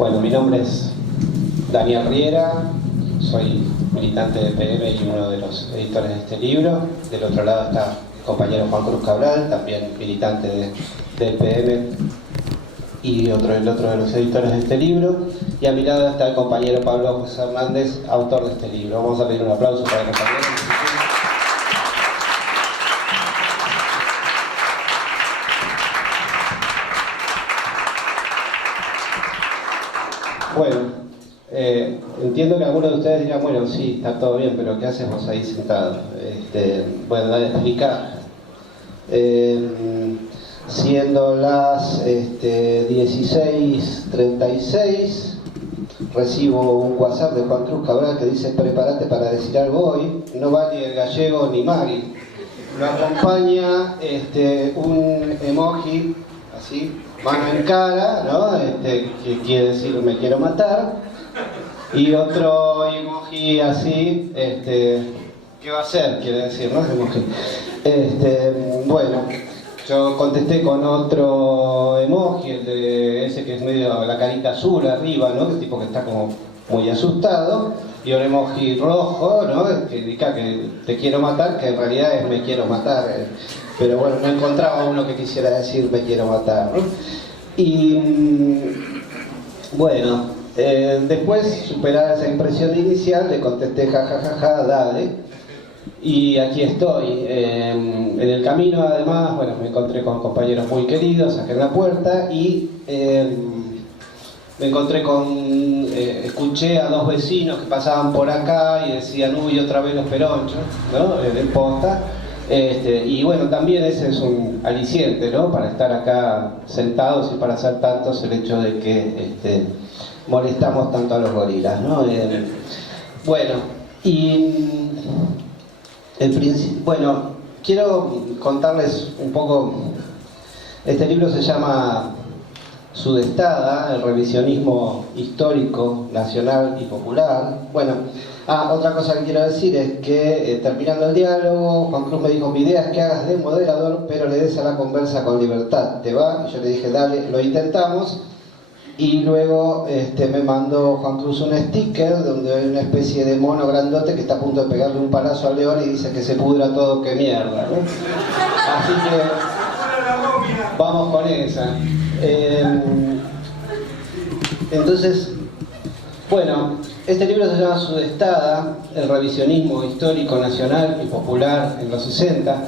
Bueno, mi nombre es Daniel Riera, soy militante del PM y uno de los editores de este libro. Del otro lado está el compañero Juan Cruz Cabral, también militante del PM y el otro de los editores de este libro. Y a mi lado está el compañero Pablo José Hernández, autor de este libro. Vamos a pedir un aplauso para el compañero. Bueno, entiendo que algunos de ustedes dirán, bueno, sí, está todo bien, pero ¿qué haces vos ahí sentado? Bueno, nada de explicar. Siendo las 16:36, recibo un WhatsApp de Juan Cruz Cabral que dice: prepárate para decir algo hoy. No va ni el gallego ni Maggie. Lo acompaña un emoji así, mano en cara, ¿no? Que quiere decir me quiero matar, y otro emoji así, ¿qué va a hacer? Quiere decir, ¿no? Emoji. Bueno, yo contesté con otro emoji, el de ese que es medio la carita azul arriba, ¿no? El tipo que está como muy asustado, y un emoji rojo, ¿no? Que indica que te quiero matar, que en realidad es me quiero matar. Pero bueno, no encontraba uno que quisiera decir me quiero matar, ¿no? Y bueno, después, superada esa impresión inicial, le contesté jajajaja, dale. Y aquí estoy. En el camino, además, bueno, me encontré con compañeros muy queridos acá en la puerta y me encontré escuché a dos vecinos que pasaban por acá y decían: uy, otra vez los peronchos, ¿no? En posta. Y bueno, también ese es un aliciente, ¿no? Para estar acá sentados y para hacer tantos, el hecho de que molestamos tanto a los gorilas, ¿no? Bueno, y bueno, quiero contarles un poco. Este libro se llama Sudestada, el revisionismo histórico, nacional y popular. Bueno, otra cosa que quiero decir es que terminando el diálogo, Juan Cruz me dijo: mi idea es que hagas de moderador, pero le des a la conversa con libertad. ¿Te va? Y yo le dije: dale, lo intentamos. Y luego me mandó Juan Cruz un sticker donde hay una especie de mono grandote que está a punto de pegarle un palazo al león y dice que se pudra todo, que mierda, ¿no? Así que vamos con esa. Entonces, bueno, este libro se llama Sudestada, el revisionismo histórico, nacional y popular en los 60.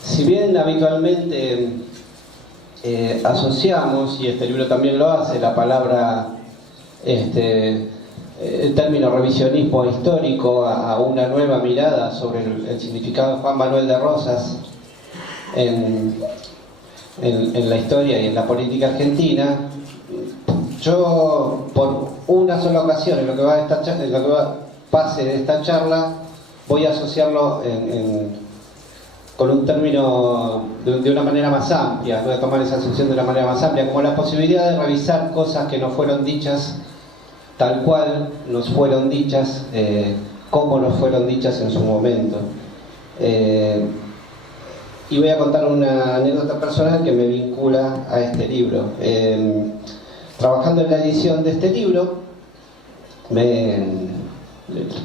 Si bien habitualmente asociamos, y este libro también lo hace, la palabra, el término revisionismo histórico a una nueva mirada sobre el significado de Juan Manuel de Rosas en la historia y en la política argentina, yo por una sola ocasión en lo que pase de esta charla voy a asociarlo con un término de una manera más amplia. Voy a tomar esa asociación de una manera más amplia, como la posibilidad de revisar cosas que no fueron dichas tal cual nos fueron dichas, como nos fueron dichas en su momento. Y voy a contar una anécdota personal que me vincula a este libro. Trabajando en la edición de este libro,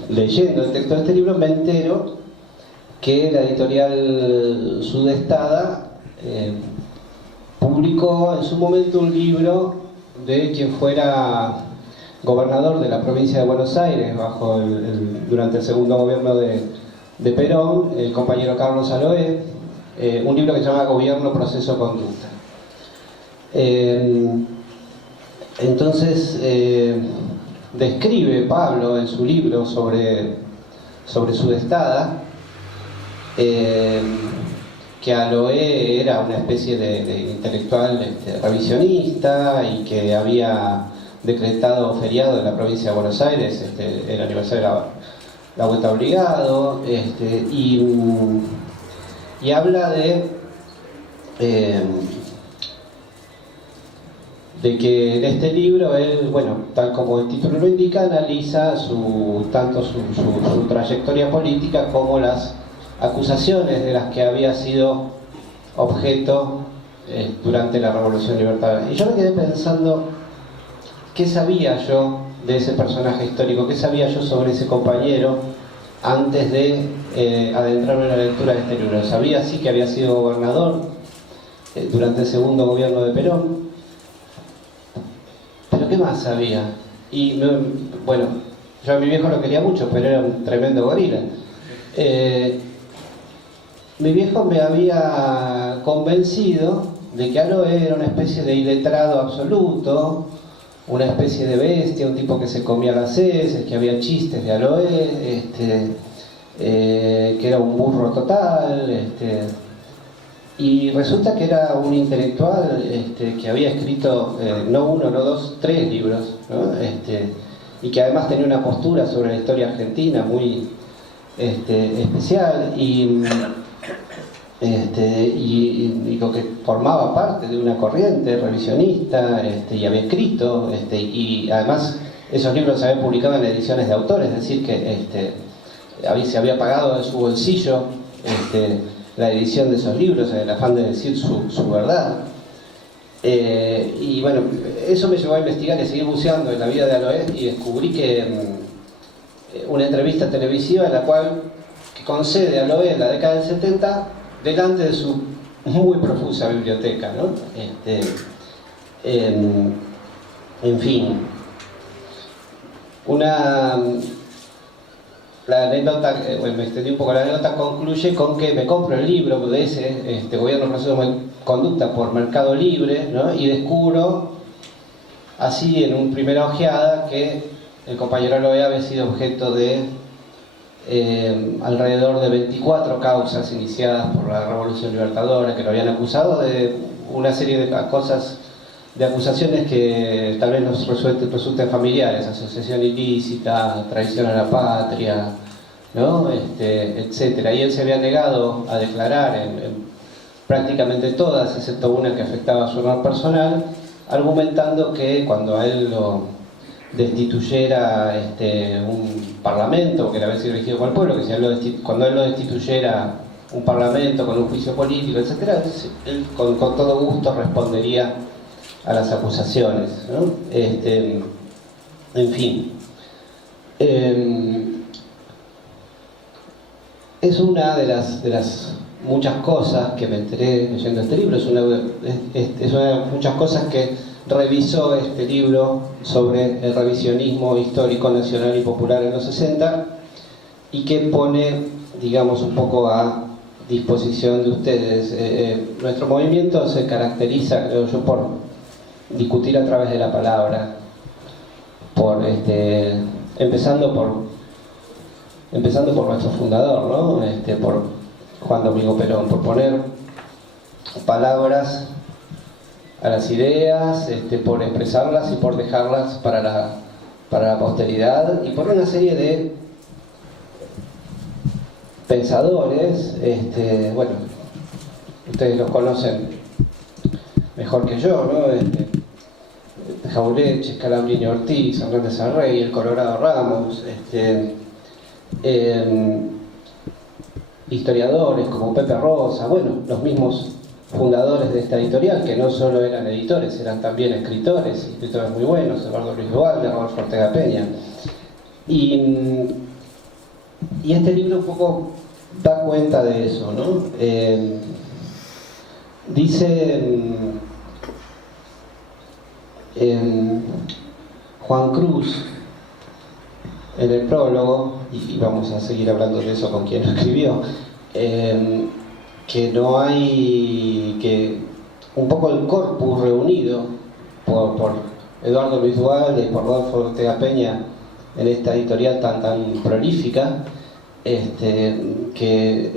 leyendo el texto de este libro, me entero que la editorial Sudestada publicó en su momento un libro de quien fuera gobernador de la provincia de Buenos Aires durante el segundo gobierno de Perón, el compañero Carlos Aloé. Un libro que se llama Gobierno, Proceso, Conducta. Entonces, describe Pablo en su libro sobre Sudestada que Aloé era una especie de intelectual revisionista y que había decretado feriado en la provincia de Buenos Aires el aniversario de la vuelta obligado, y habla de que en este libro él, bueno, tal como el título lo indica, analiza tanto su trayectoria política como las acusaciones de las que había sido objeto durante la Revolución Libertadora. Y yo me quedé pensando ¿qué sabía yo de ese personaje histórico? ¿Qué sabía yo sobre ese compañero antes de adentrarme en la lectura de este libro? Sabía sí que había sido gobernador durante el segundo gobierno de Perón, pero ¿qué más sabía? Y bueno, yo a mi viejo lo quería mucho, pero era un tremendo gorila. Mi viejo me había convencido de que Aloe era una especie de iletrado absoluto, una especie de bestia, un tipo que se comía las heces, que había chistes de Aloe, que era un burro total, y resulta que era un intelectual que había escrito no uno, no dos, 3 libros, ¿no? Y que además tenía una postura sobre la historia argentina muy especial y que formaba parte de una corriente revisionista y había escrito y además esos libros se habían publicado en ediciones de autores, es decir que se había pagado de su bolsillo la edición de esos libros en el afán de decir su verdad. Y bueno, eso me llevó a investigar y a seguir buceando en la vida de Aloe y descubrí que una entrevista televisiva en la cual concede a Aloe en la década del 70 delante de su muy profusa biblioteca, ¿no? En fin, la anécdota, bueno, me extendí un poco, la anécdota concluye con que me compro el libro de ese Gobierno Proceso de Conducta por Mercado Libre, ¿no? Y descubro así en una primera ojeada que el compañero Aloe había sido objeto de alrededor de 24 causas iniciadas por la Revolución Libertadora, que lo habían acusado de una serie de cosas, de acusaciones que tal vez nos resulten familiares: asociación ilícita, traición a la patria, ¿no? Etcétera. Y él se había negado a declarar en prácticamente todas, excepto una que afectaba a su honor personal, argumentando que cuando a él lo destituyera un parlamento, que le había sido elegido por el pueblo, que si cuando él lo destituyera un parlamento con un juicio político, etcétera, él con todo gusto respondería a las acusaciones, ¿no? En fin, es una de las muchas cosas que me enteré leyendo este libro, es una de muchas cosas que revisó este libro sobre el revisionismo histórico nacional y popular en los 60 y que pone, digamos, un poco a disposición de ustedes. Nuestro movimiento se caracteriza, creo yo, por discutir a través de la palabra, empezando por nuestro fundador, ¿no? Por Juan Domingo Perón, por poner palabras a las ideas, por expresarlas y por dejarlas para la posteridad, y por una serie de pensadores, bueno, ustedes los conocen mejor que yo, ¿no? Jauretche, Scalabrini Ortiz, Hernández Arrey, el Colorado Ramos, historiadores como Pepe Rosa, bueno, los mismos fundadores de esta editorial, que no solo eran editores, eran también escritores muy buenos: Eduardo Luis Duhalde, Rodolfo Ortega Peña. Y este libro un poco da cuenta de eso, ¿no? Dice Juan Cruz en el prólogo, y vamos a seguir hablando de eso con quien lo escribió, que no hay, que un poco el corpus reunido por Eduardo Luis Duhalde y por Rodolfo Ortega Peña en esta editorial tan prolífica, que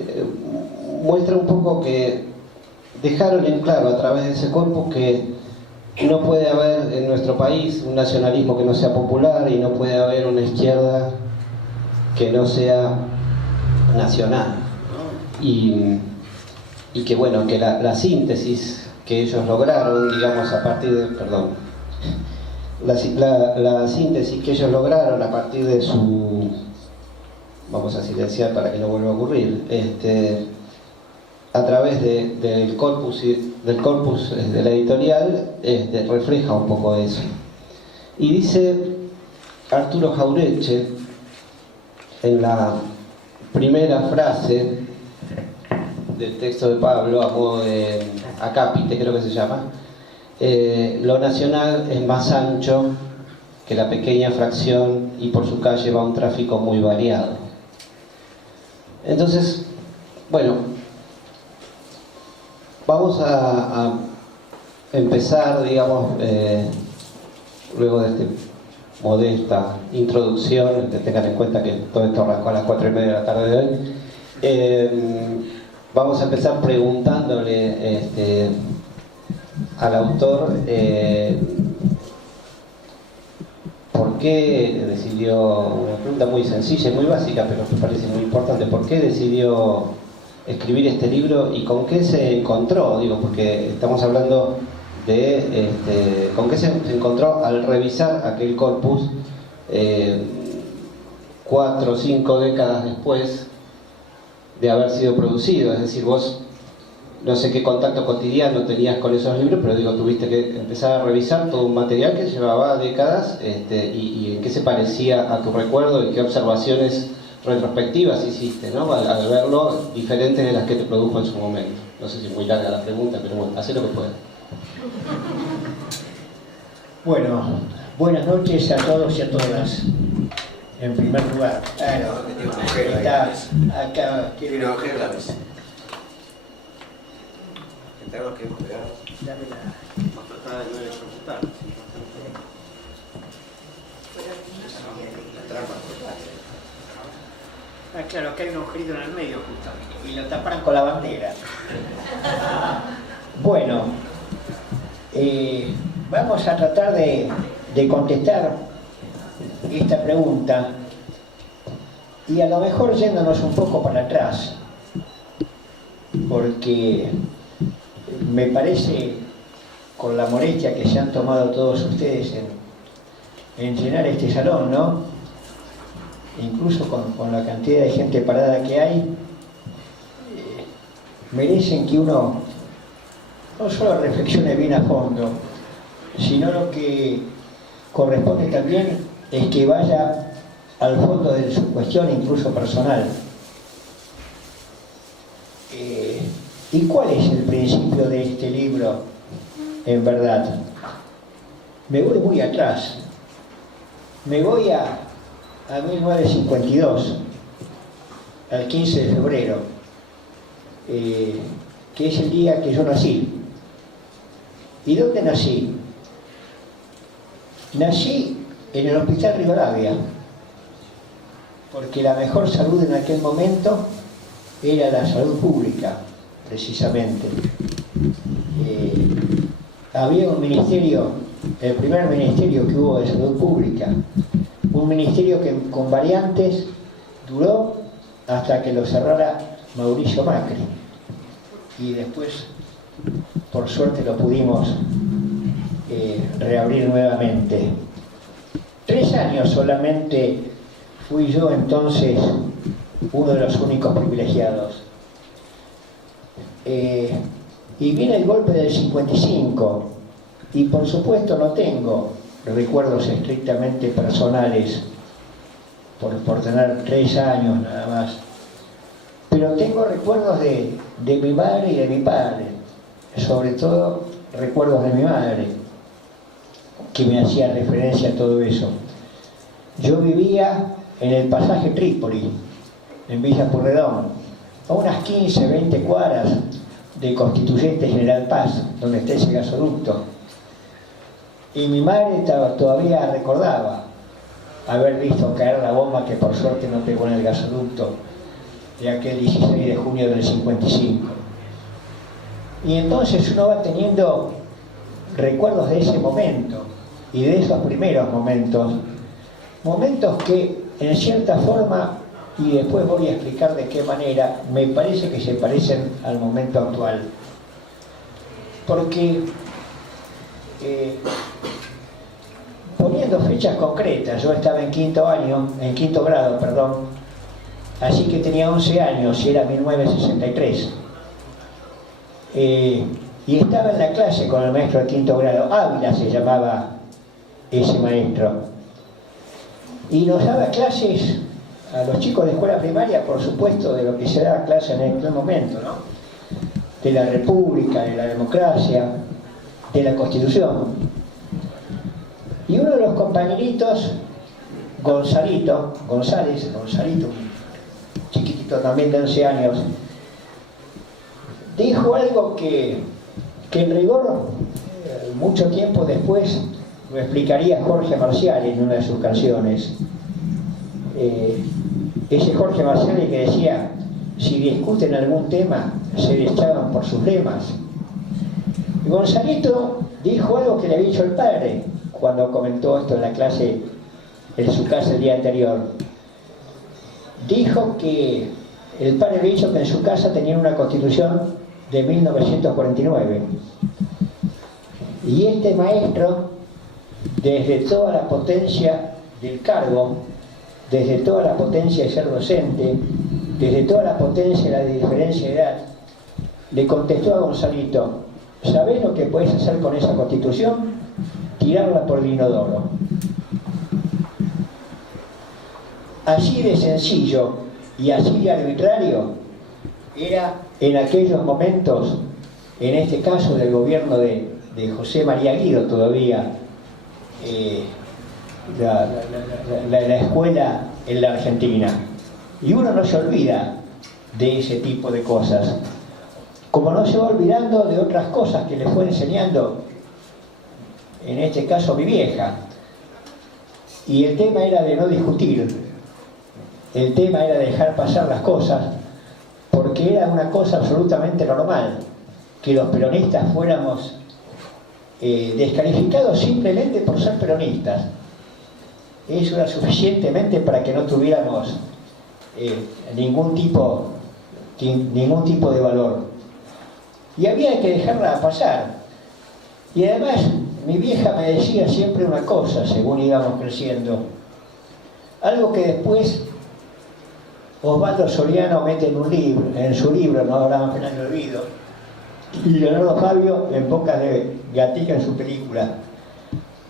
muestra un poco que dejaron en claro a través de ese corpus que no puede haber en nuestro país un nacionalismo que no sea popular, y no puede haber una izquierda que no sea nacional, ¿no? Y que bueno, que la síntesis que ellos lograron, digamos, a partir de, perdón, la síntesis que ellos lograron a partir de su, vamos a silenciar para que no vuelva a ocurrir, a través del corpus de la editorial, refleja un poco eso. Y dice Arturo Jauretche, en la primera frase del texto de Pablo, a modo de acápite, creo que se llama, lo nacional es más ancho que la pequeña fracción y por su calle va un tráfico muy variado. Entonces, bueno, vamos a empezar, digamos, luego de esta modesta introducción, que tengan en cuenta que todo esto arrancó a las 4:30 de la tarde de hoy. Vamos a empezar preguntándole al autor por qué decidió, una pregunta muy sencilla y muy básica, pero me parece muy importante, ¿por qué decidió escribir este libro y con qué se encontró? Digo, porque estamos hablando de con qué se encontró al revisar aquel corpus 4 o 5 décadas después de haber sido producido. Es decir, vos no sé qué contacto cotidiano tenías con esos libros, pero digo, tuviste que empezar a revisar todo un material que llevaba décadas, y en qué se parecía a tu recuerdo y qué observaciones retrospectivas hiciste, ¿no? Al verlo, diferentes de las que te produjo en su momento. No sé si es muy larga la pregunta, pero bueno, haz lo que puedas. Bueno, buenas noches a todos y a todas. En primer lugar, está acá. Tiene una agujero la mesa. Tenemos que pegar. Vamos a tratar de no electrocutar. La trampa. Claro, acá hay un agujerito en el medio justamente. Y lo taparon con la bandera. Bueno, vamos a tratar de contestar esta pregunta y a lo mejor yéndonos un poco para atrás, porque me parece, con la molestia que se han tomado todos ustedes en llenar este salón, ¿no? Incluso con la cantidad de gente parada que hay, merecen que uno no solo reflexione bien a fondo, sino lo que corresponde también es que vaya al fondo de su cuestión, incluso personal. ¿Y cuál es el principio de este libro, en verdad? Me voy muy atrás. Me voy a 1952, al 15 de febrero, que es el día que yo nací. ¿Y dónde nací? Nací en el Hospital Rivadavia, porque la mejor salud en aquel momento era la salud pública, precisamente. Había un ministerio, el primer ministerio que hubo de salud pública, un ministerio que con variantes duró hasta que lo cerrara Mauricio Macri, y después por suerte lo pudimos reabrir nuevamente. 3 años solamente fui yo entonces uno de los únicos privilegiados. Y viene el golpe del 55 y por supuesto no tengo recuerdos estrictamente personales por tener 3 años nada más, pero tengo recuerdos de mi madre y de mi padre, sobre todo recuerdos de mi madre, que me hacía referencia a todo eso. Yo vivía en el pasaje Trípoli, en Villa Pueyrredón, a unas 15, 20 cuadras de Constituyente General Paz, donde está ese gasoducto. Y mi madre todavía recordaba haber visto caer la bomba que por suerte no pegó en el gasoducto de aquel 16 de junio del 55. Y entonces uno va teniendo recuerdos de ese momento y de esos primeros momentos que en cierta forma, y después voy a explicar de qué manera, me parece que se parecen al momento actual. Porque poniendo fechas concretas, yo estaba en quinto grado, así que tenía 11 años y era 1963. Y estaba en la clase con el maestro de quinto grado, Ávila se llamaba ese maestro. Y nos daba clases a los chicos de escuela primaria, por supuesto, de lo que se daba clase en aquel momento, ¿no? De la República, de la democracia, de la Constitución. Y uno de los compañeritos, González, un chiquitito también de 11 años, dijo algo que en rigor, mucho tiempo después, lo explicaría Jorge Marciali en una de sus canciones. Ese Jorge Marciali que decía: si discuten algún tema, se deschaban por sus lemas. Y Gonzalito dijo algo que le había dicho el padre cuando comentó esto en la clase, en su casa el día anterior. Dijo que el padre había dicho que en su casa tenían una constitución de 1949. Y este maestro, desde toda la potencia del cargo, desde toda la potencia de ser docente, desde toda la potencia de la diferencia de edad, le contestó a Gonzalito: ¿sabés lo que podés hacer con esa constitución? Tirarla por el inodoro. Así de sencillo y así de arbitrario era en aquellos momentos, en este caso del gobierno de José María Guido todavía, la escuela en la Argentina. Y uno no se olvida de ese tipo de cosas, como no se va olvidando de otras cosas que le fue enseñando, en este caso mi vieja. Y el tema era de no discutir, el tema era dejar pasar las cosas, porque era una cosa absolutamente normal que los peronistas fuéramos descalificados simplemente por ser peronistas. Eso era suficientemente para que no tuviéramos ningún tipo de valor. Y había que dejarla pasar. Y además, mi vieja me decía siempre una cosa, según íbamos creciendo, algo que después Osvaldo Soriano mete en su libro, No hablamos que nadie olvido, y Leonardo Fabio en Bocas de Gatica en su película.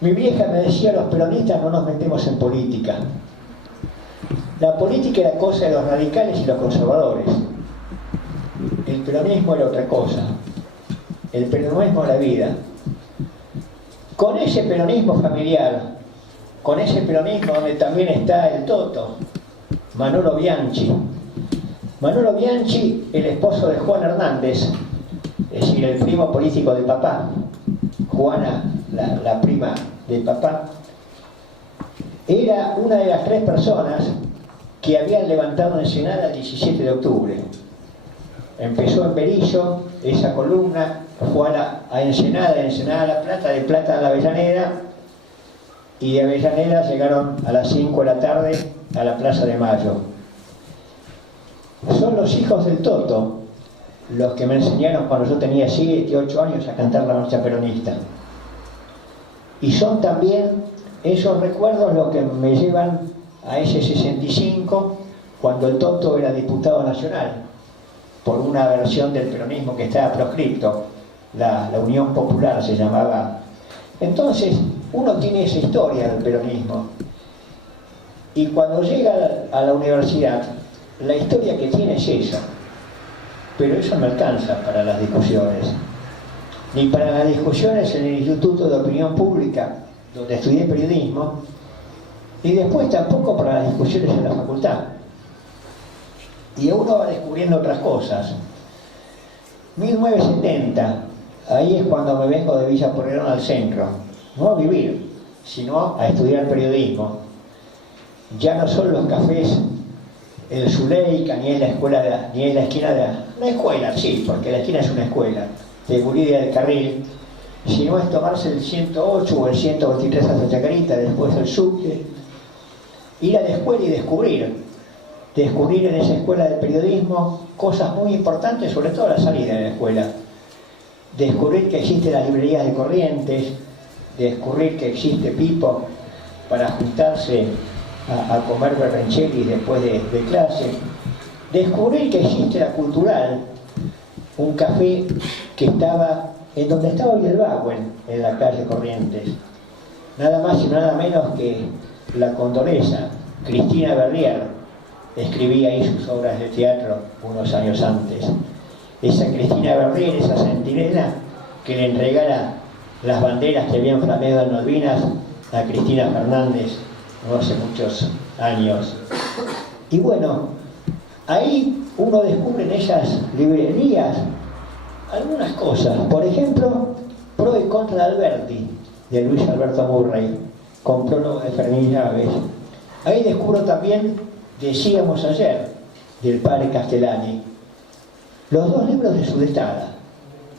Mi vieja me decía: los peronistas no nos metemos en política. La política era cosa de los radicales y los conservadores. El peronismo era otra cosa. El peronismo era vida. Con ese peronismo familiar, con ese peronismo donde también está el Toto, Manolo Bianchi. Manolo Bianchi, el esposo de Juana Hernández, es decir, el primo político de papá. Juana, la prima de papá, era una de las 3 personas que habían levantado Ensenada el 17 de octubre. Empezó en Berisso, esa columna, fue a Ensenada, de Ensenada a La Plata, de Plata a la Avellaneda, y de Avellaneda llegaron a las 5 de la tarde a la Plaza de Mayo. Son los hijos del Toto los que me enseñaron cuando yo tenía 7, 8 años a cantar la marcha peronista. Y son también esos recuerdos los que me llevan a ese 65, cuando el Toto era diputado nacional, por una versión del peronismo que estaba proscripto, la Unión Popular se llamaba. Entonces, uno tiene esa historia del peronismo. Y cuando llega a la universidad, la historia que tiene es esa. Pero eso no alcanza para las discusiones. Ni para las discusiones en el Instituto de Opinión Pública, donde estudié periodismo, y después tampoco para las discusiones en la facultad. Y uno va descubriendo otras cosas. 1970, ahí es cuando me vengo de Villa Pueyrredón al centro, no a vivir, sino a estudiar periodismo. Ya no son los cafés el Zuleika, ni en la escuela, ni en la esquina de la escuela, sí, porque la esquina es una escuela, de Guridia del Carril, sino es tomarse el 108 o el 123 hasta Chacarita, después el subte, ir a la escuela y descubrir en esa escuela de periodismo cosas muy importantes, sobre todo la salida de la escuela. Descubrir que existen las librerías de Corrientes, descubrir que existe Pipo para juntarse a comer berrencheli después de clase, descubrir que existe la Cultural, un café que estaba en donde estaba hoy el Baguen, en la calle Corrientes, nada más y nada menos que la condoresa Cristina Berrier escribía ahí sus obras de teatro unos años antes. Esa Cristina Berrier, esa centinela que le entregara las banderas que habían flameado en Malvinas a Cristina Fernández no hace muchos años. Y bueno, ahí uno descubre en esas librerías algunas cosas. Por ejemplo, Pro y Contra de Alberti, de Luis Alberto Murray, con prólogo de Fermín Llaves. Ahí descubro también Decíamos ayer, del padre Castellani. Los dos libros de Sudestada.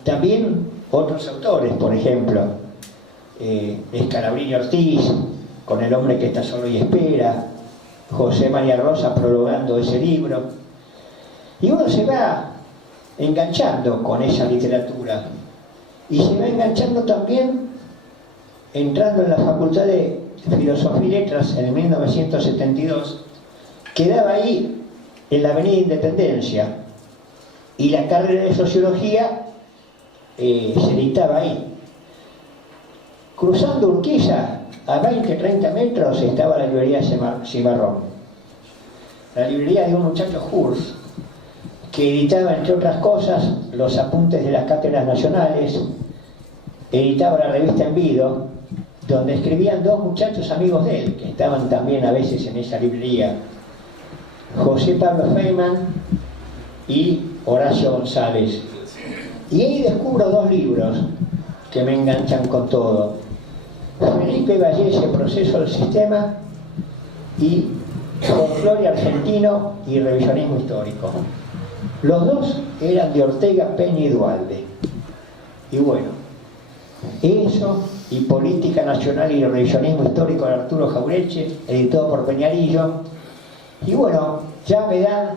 También otros autores, por ejemplo, Escalabrini Ortiz, con El hombre que está solo y espera, José María Rosa prologando ese libro. Y uno se va enganchando con esa literatura. Y se va enganchando también entrando en la Facultad de Filosofía y Letras en 1972, quedaba ahí en la Avenida Independencia, y la carrera de Sociología se dictaba ahí. Cruzando Urquiza, a 20-30 metros, estaba la librería Cimarrón, la librería de un muchacho Hurs, que editaba, entre otras cosas, los apuntes de las cátedras nacionales, editaba la revista Envido, donde escribían dos muchachos amigos de él, que estaban también a veces en esa librería, José Pablo Feynman y Horacio González. Y ahí descubro dos libros que me enganchan con todo. Felipe Vallese, Proceso del Sistema, y Folclore Argentino y Revisionismo Histórico. Los dos eran de Ortega, Peña y Duhalde. Y bueno, eso y Política Nacional y Revisionismo Histórico de Arturo Jaureche, editado por Peñarillo. Y bueno, ya me dan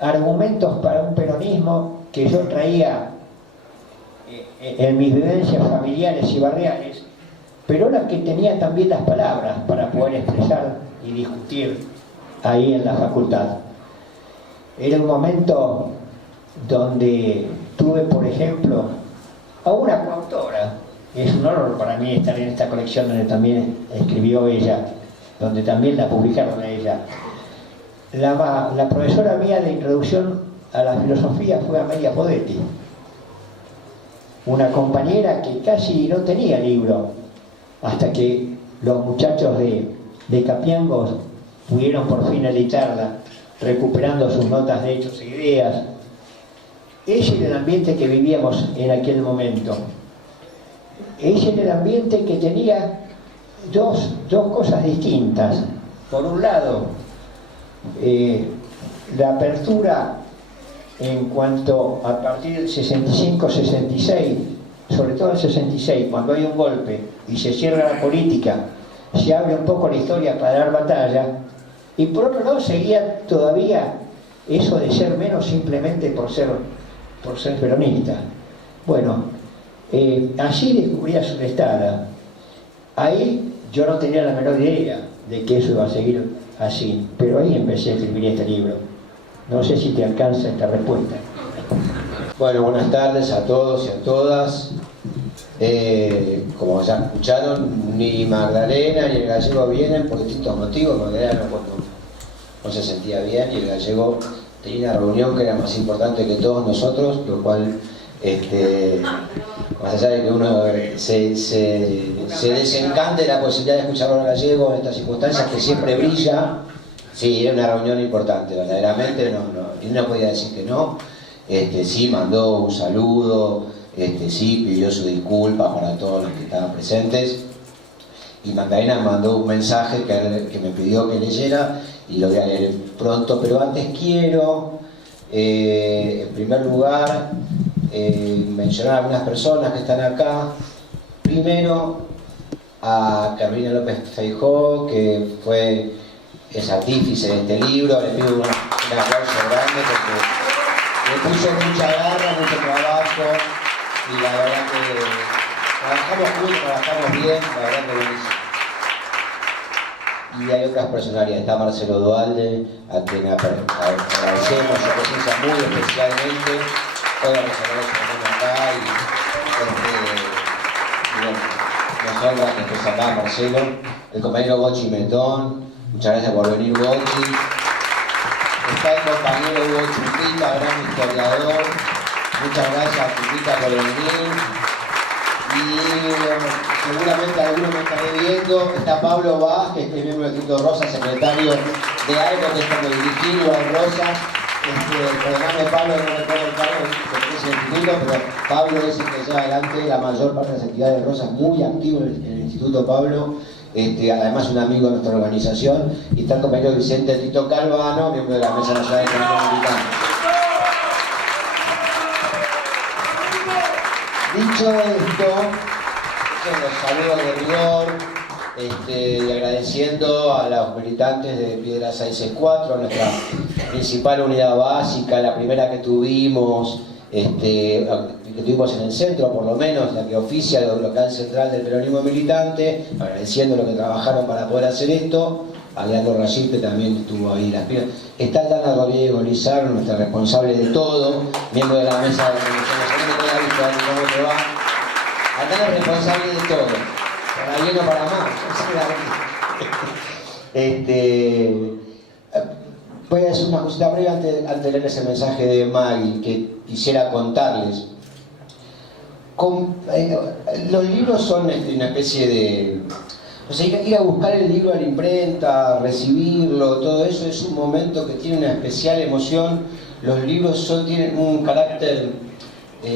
argumentos para un peronismo que yo traía en mis vivencias familiares y barriales, pero ahora que tenía también las palabras para poder expresar y discutir ahí en la facultad. Era un momento donde tuve, por ejemplo, a una coautora. Es un honor para mí estar en esta colección donde también escribió ella, donde también la publicaron a ella. La profesora mía de introducción a la filosofía fue Amelia Podetti, una compañera que casi no tenía libro, hasta que los muchachos de Capiangos pudieron por fin editarla, recuperando sus notas de hechos e ideas. Ese era el ambiente que vivíamos en aquel momento. Ese era el ambiente que tenía dos cosas distintas. Por un lado, la apertura en cuanto a partir del 65-66, sobre todo el 66, cuando hay un golpe y se cierra la política, se abre un poco la historia para dar batalla, y por otro lado seguía todavía eso de ser menos simplemente por ser peronista. Bueno, así descubrí a Sudestada. Ahí yo no tenía la menor idea de que eso iba a seguir así, pero ahí empecé a escribir este libro. No sé si te alcanza esta respuesta. Bueno, buenas tardes a todos y a todas. Como ya escucharon, ni Magdalena ni el Gallego vienen por distintos motivos. Magdalena no se sentía bien, y el Gallego tenía una reunión que era más importante que todos nosotros, lo cual, más allá de que uno se desencante la posibilidad de escucharlo al Gallego en estas circunstancias que siempre brilla. Sí, era una reunión importante, verdaderamente, no podía decir que no. Sí, mandó un saludo, sí, pidió su disculpa para todos los que estaban presentes, y Magdalena mandó un mensaje que me pidió que leyera, y lo voy a leer pronto, pero antes quiero, en primer lugar, mencionar a algunas personas que están acá. Primero, a Carolina López Feijó, que es artífice de este libro. Le pido un aplauso grande porque le puso mucha garra, mucho trabajo, y la verdad que trabajamos juntos, trabajamos bien, la verdad que buenísimo. Y hay otras personalidades, está Marcelo Duhalde, a quien agradecemos su presencia muy especialmente. Todas las personas que están acá, y bueno, nos honra que estés acá, Marcelo. El compañero Gochi Metón, muchas gracias por venir, Gochi. Está el compañero Hugo Chupita, gran historiador. Muchas gracias, Chupita, por venir. Y seguramente algunos me estaré viendo. Está Pablo Vázquez, que es miembro del Instituto Rosa, secretario de algo que es como dirigirlo al Rosa. Perdóname, Pablo, no recuerdo el cargo que es el instituto, pero Pablo es el que lleva adelante la mayor parte de las actividades de Rosa, muy activo en el Instituto Pablo. Además un amigo de nuestra organización, y está el compañero Vicente Tito Calvano, miembro de la Mesa Nacional de Peronismo Militante. Dicho esto, los saludos de rigor, y agradeciendo a los militantes de Piedra 664, nuestra principal unidad básica, la primera que tuvimos en el centro, por lo menos, la que oficia el local central del peronismo militante, agradeciendo lo que trabajaron para poder hacer esto. A Leandro Rayit, que también estuvo ahí las piernas. Está Dana Rodríguez Lizardo, nuestra responsable de todo, miembro de la mesa de la comisión. ¿Cómo te va? Dana es responsable de todo. Para bien o para mal. Voy a decir una cosita breve antes de leer ese mensaje de Maggie, que quisiera contarles. Los libros son una especie de... O sea, ir a buscar el libro a la imprenta, recibirlo, todo eso es un momento que tiene una especial emoción. Los libros tienen un carácter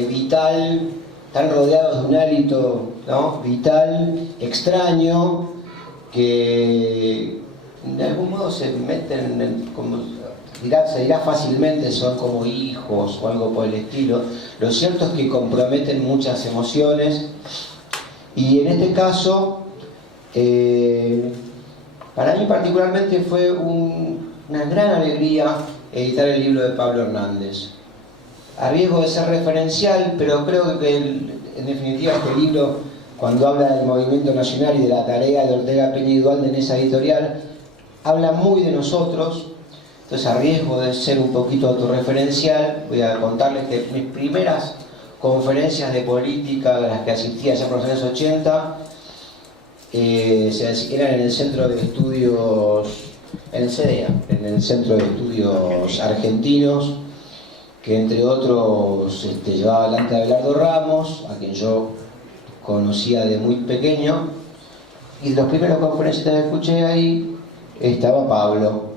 vital, están rodeados de un hálito, ¿no?, vital, extraño, que de algún modo se meten, se dirá fácilmente, son como hijos o algo por el estilo. Lo cierto es que comprometen muchas emociones, y en este caso, para mí particularmente fue una gran alegría editar el libro de Pablo Hernández. A riesgo de ser referencial, pero creo que en definitiva este libro, cuando habla del movimiento nacional y de la tarea de Ortega Peña y Duhalde en esa editorial, habla muy de nosotros. Entonces, a riesgo de ser un poquito autorreferencial, voy a contarles que mis primeras conferencias de política, a las que asistí allá por los años 80, eran en el Centro de Estudios, en el CEDEA, en el Centro de Estudios Argentinos, que entre otros llevaba adelante a Abelardo Ramos, a quien yo conocía de muy pequeño, y de los primeros conferencias que escuché ahí estaba Pablo.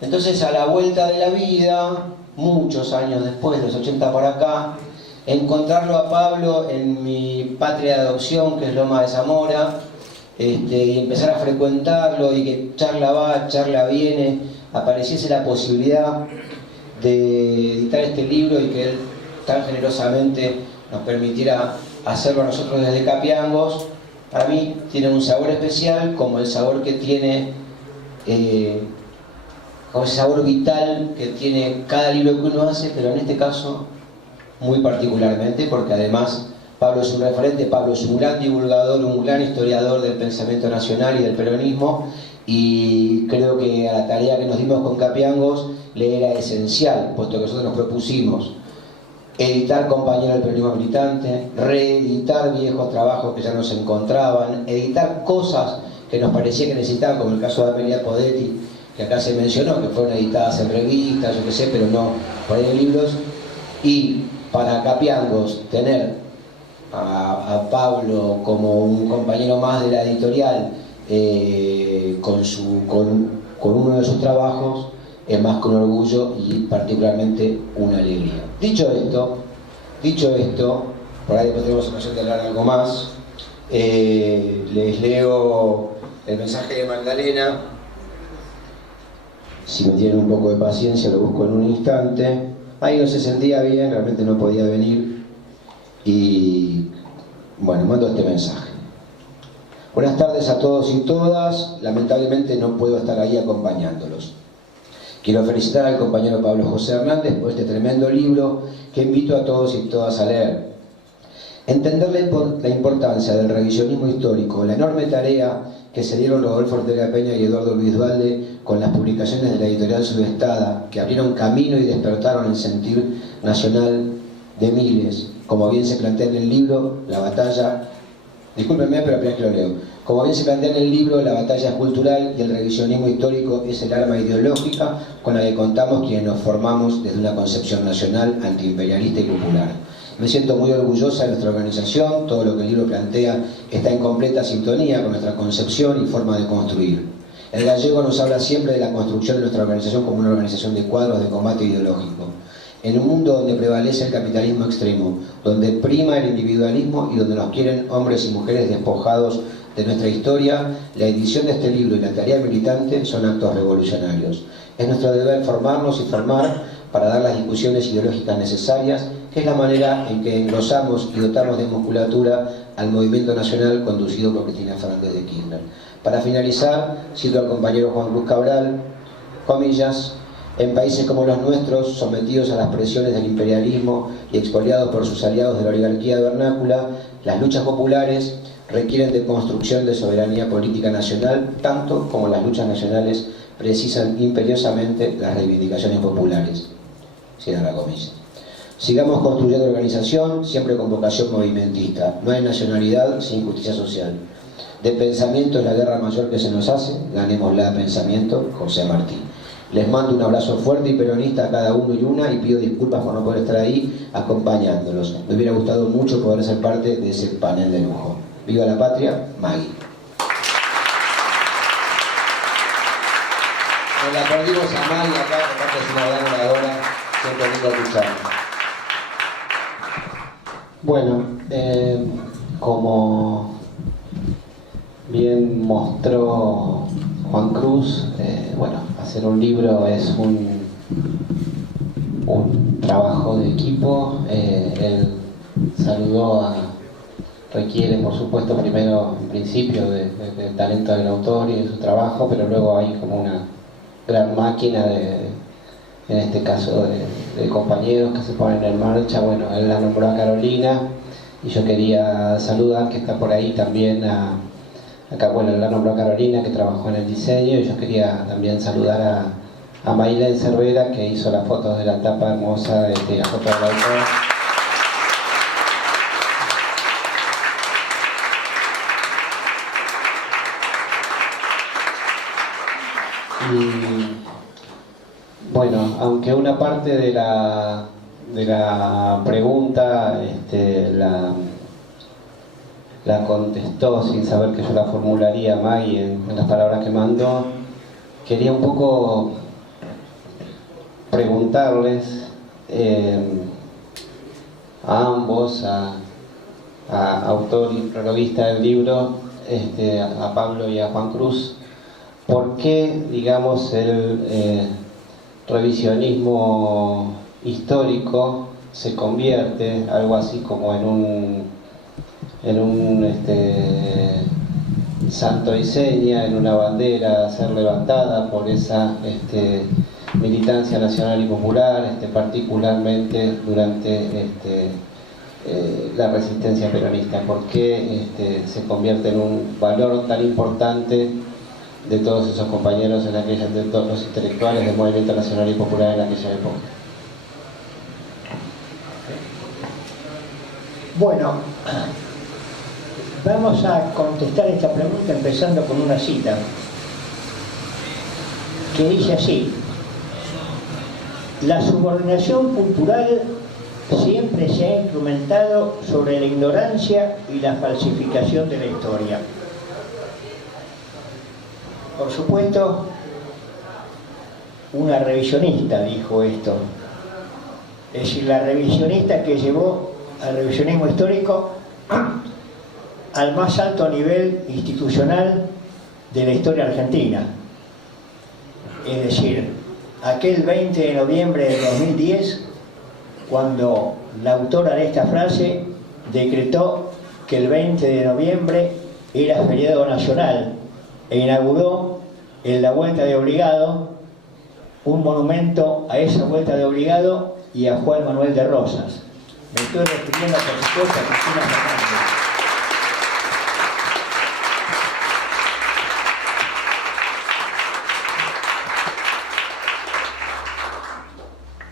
Entonces, a la vuelta de la vida, muchos años después, de los 80 por acá, encontrarlo a Pablo en mi patria de adopción, que es Loma de Zamora, y empezar a frecuentarlo, y que charla va, charla viene, apareciese la posibilidad de editar este libro, y que él tan generosamente nos permitiera hacerlo a nosotros desde Capiangos, para mí tiene un sabor especial, como el sabor que tiene, como ese sabor vital que tiene cada libro que uno hace, pero en este caso muy particularmente, porque además Pablo es un referente, Pablo es un gran divulgador, un gran historiador del pensamiento nacional y del peronismo, y creo que a la tarea que nos dimos con Capiangos le era esencial, puesto que nosotros nos propusimos editar Compañero del Peronismo Militante, reeditar viejos trabajos que ya no se encontraban, editar cosas que nos parecía que necesitaban, como el caso de Amelia Podetti, que acá se mencionó, que fueron editadas en revistas, yo qué sé, pero no por ahí en libros. Y para Capiangos tener a Pablo como un compañero más de la editorial, con uno de sus trabajos, es más que un orgullo y particularmente una alegría. Dicho esto, por ahí después tenemos ocasión de hablar algo más. Les leo el mensaje de Magdalena. Si me tienen un poco de paciencia, lo busco en un instante. Ahí no se sentía bien, realmente no podía venir. Y bueno, mando este mensaje. Buenas tardes a todos y todas. Lamentablemente no puedo estar ahí acompañándolos. Quiero felicitar al compañero Pablo José Hernández por este tremendo libro que invito a todos y todas a leer. Entender la importancia del revisionismo histórico, la enorme tarea que se dieron Rodolfo Ortega Peña y Eduardo Luis Duhalde con las publicaciones de la editorial Sudestada, que abrieron camino y despertaron el sentir nacional de miles. Como bien se plantea en el libro, la batalla Discúlpenme, pero apenas que lo leo. Como bien se plantea en el libro, la batalla cultural y el revisionismo histórico es el arma ideológica con la que contamos quienes nos formamos desde una concepción nacional, antiimperialista y popular. Me siento muy orgullosa de nuestra organización, todo lo que el libro plantea está en completa sintonía con nuestra concepción y forma de construir. El Gallego nos habla siempre de la construcción de nuestra organización como una organización de cuadros de combate ideológico. En un mundo donde prevalece el capitalismo extremo, donde prima el individualismo y donde nos quieren hombres y mujeres despojados de nuestra historia, la edición de este libro y la tarea militante son actos revolucionarios. Es nuestro deber formarnos y formar para dar las discusiones ideológicas necesarias, que es la manera en que engrosamos y dotamos de musculatura al movimiento nacional conducido por Cristina Fernández de Kirchner. Para finalizar, cito al compañero Juan Cruz Cabral, comillas: en países como los nuestros, sometidos a las presiones del imperialismo y expoliados por sus aliados de la oligarquía vernácula, las luchas populares requieren de construcción de soberanía política nacional, tanto como las luchas nacionales precisan imperiosamente las reivindicaciones populares. Cierra la comilla. Sigamos construyendo organización, siempre con vocación movimentista. No hay nacionalidad sin justicia social. De pensamiento es la guerra mayor que se nos hace, ganémosla a pensamiento, José Martí. Les mando un abrazo fuerte y peronista a cada uno y una y pido disculpas por no poder estar ahí acompañándolos. Me hubiera gustado mucho poder ser parte de ese panel de lujo. ¡Viva la patria! Maggie. Nos la perdimos a Maggie acá, porque es una gran oradora, siempre lindo escucharla. Bueno, como bien mostró Juan Cruz, bueno, hacer un libro es un trabajo de equipo. Él saludó requiere, por supuesto, primero, en principio, del talento del autor y de su trabajo, pero luego hay como una gran máquina en este caso de compañeros que se ponen en marcha. Bueno, él la nombró a Carolina y yo quería saludar, que está por ahí también, acá, bueno, él la nombró a Carolina, que trabajó en el diseño, y yo quería también saludar a Maylén Cervera, que hizo las fotos de la tapa hermosa, la foto del autor. Y bueno, aunque una parte de la pregunta la contestó sin saber que yo la formularía, Maggie, en las palabras que mandó, quería un poco preguntarles a ambos, a autor y prologuista del libro, a Pablo y a Juan Cruz, ¿por qué, digamos, el revisionismo histórico se convierte algo así como en un santo y seña, en una bandera a ser levantada por esa militancia nacional y popular, particularmente durante la resistencia peronista? ¿Por qué se convierte en un valor tan importante de todos esos compañeros de todos los intelectuales del movimiento nacional y popular en aquella época? Bueno, vamos a contestar esta pregunta empezando con una cita que dice así: la subordinación cultural siempre se ha instrumentado sobre la ignorancia y la falsificación de la historia. Por supuesto, una revisionista dijo esto, es decir, la revisionista que llevó al revisionismo histórico al más alto nivel institucional de la historia argentina. Es decir, aquel 20 de noviembre de 2010, cuando la autora de esta frase decretó que el 20 de noviembre era feriado nacional e inauguró en la Vuelta de Obligado un monumento a esa Vuelta de Obligado y a Juan Manuel de Rosas. Me estoy refiriendo, por supuesto, a Cristina Fernández.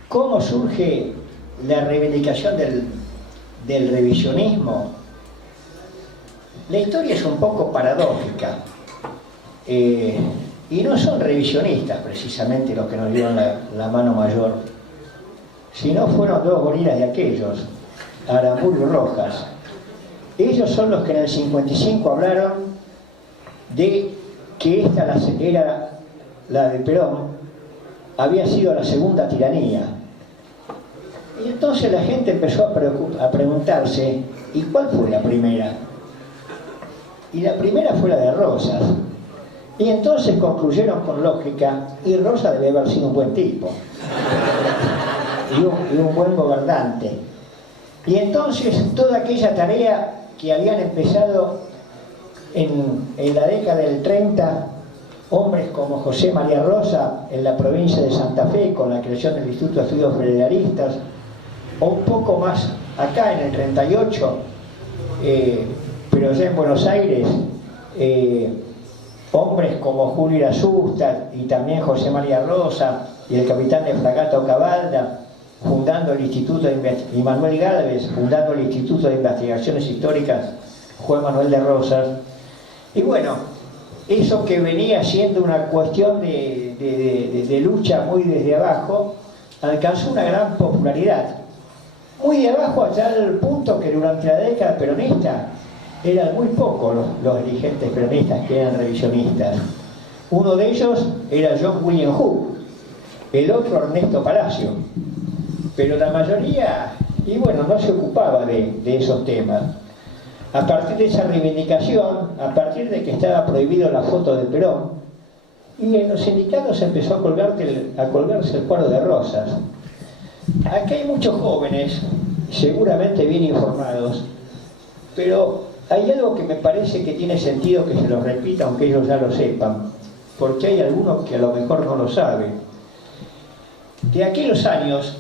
¿Cómo surge la reivindicación del revisionismo? la historia es un poco paradójica. Y no son revisionistas precisamente los que nos dieron la mano mayor, sino fueron dos gorilas de aquellos, Aramburu y Rojas. Ellos son los que en el 55 hablaron de que esta era la de Perón, había sido la segunda tiranía. Y entonces la gente empezó a preguntarse, ¿y cuál fue la primera? Y la primera fue la de Rosas. Y entonces concluyeron con lógica, y Rosas debe haber sido un buen tipo y un buen gobernante. Y entonces toda aquella tarea que habían empezado en la década del 30, hombres como José María Rosa en la provincia de Santa Fe con la creación del Instituto de Estudios Federalistas, o un poco más acá en el 38, pero ya en Buenos Aires, hombres como Julio Irasusta y también José María Rosa y el capitán de fragata Cabalda, fundando el Instituto y Manuel Gálvez, fundando el Instituto de Investigaciones Históricas Juan Manuel de Rosas. Y bueno, eso que venía siendo una cuestión de lucha muy desde abajo, alcanzó una gran popularidad. Muy de abajo hasta el punto que durante la década peronista eran muy pocos los dirigentes peronistas que eran revisionistas. Uno de ellos era John William Hooke, el otro Ernesto Palacio. Pero la mayoría, y bueno, no se ocupaba de esos temas. A partir de esa reivindicación, a partir de que estaba prohibido la foto de Perón, y en los sindicatos empezó a colgarse el cuadro de Rosas. Aquí hay muchos jóvenes, seguramente bien informados, pero hay algo que me parece que tiene sentido que se lo repita, aunque ellos ya lo sepan, porque hay algunos que a lo mejor no lo saben. De aquellos años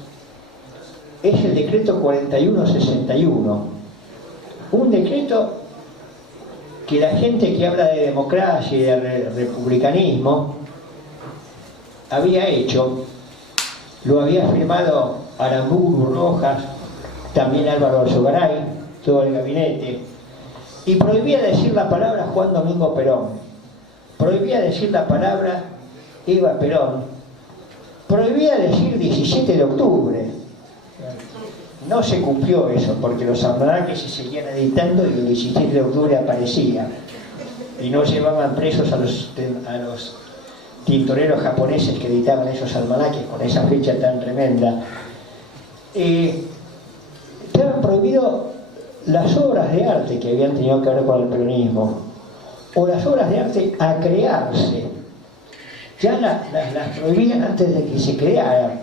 es el decreto 4161, un decreto que la gente que habla de democracia y de republicanismo había hecho, lo había firmado Aramburu, Rojas, también Álvaro Alzogaray, todo el gabinete, y prohibía decir la palabra Juan Domingo Perón, prohibía decir la palabra Eva Perón, prohibía decir 17 de octubre. No se cumplió eso, porque los almanaques se seguían editando y el 17 de octubre aparecía. Y no llevaban presos a los tintoreros japoneses que editaban esos almanaques con esa fecha tan tremenda. Estaban prohibidos las obras de arte que habían tenido que ver con el peronismo, o las obras de arte a crearse. Ya las prohibían antes de que se crearan.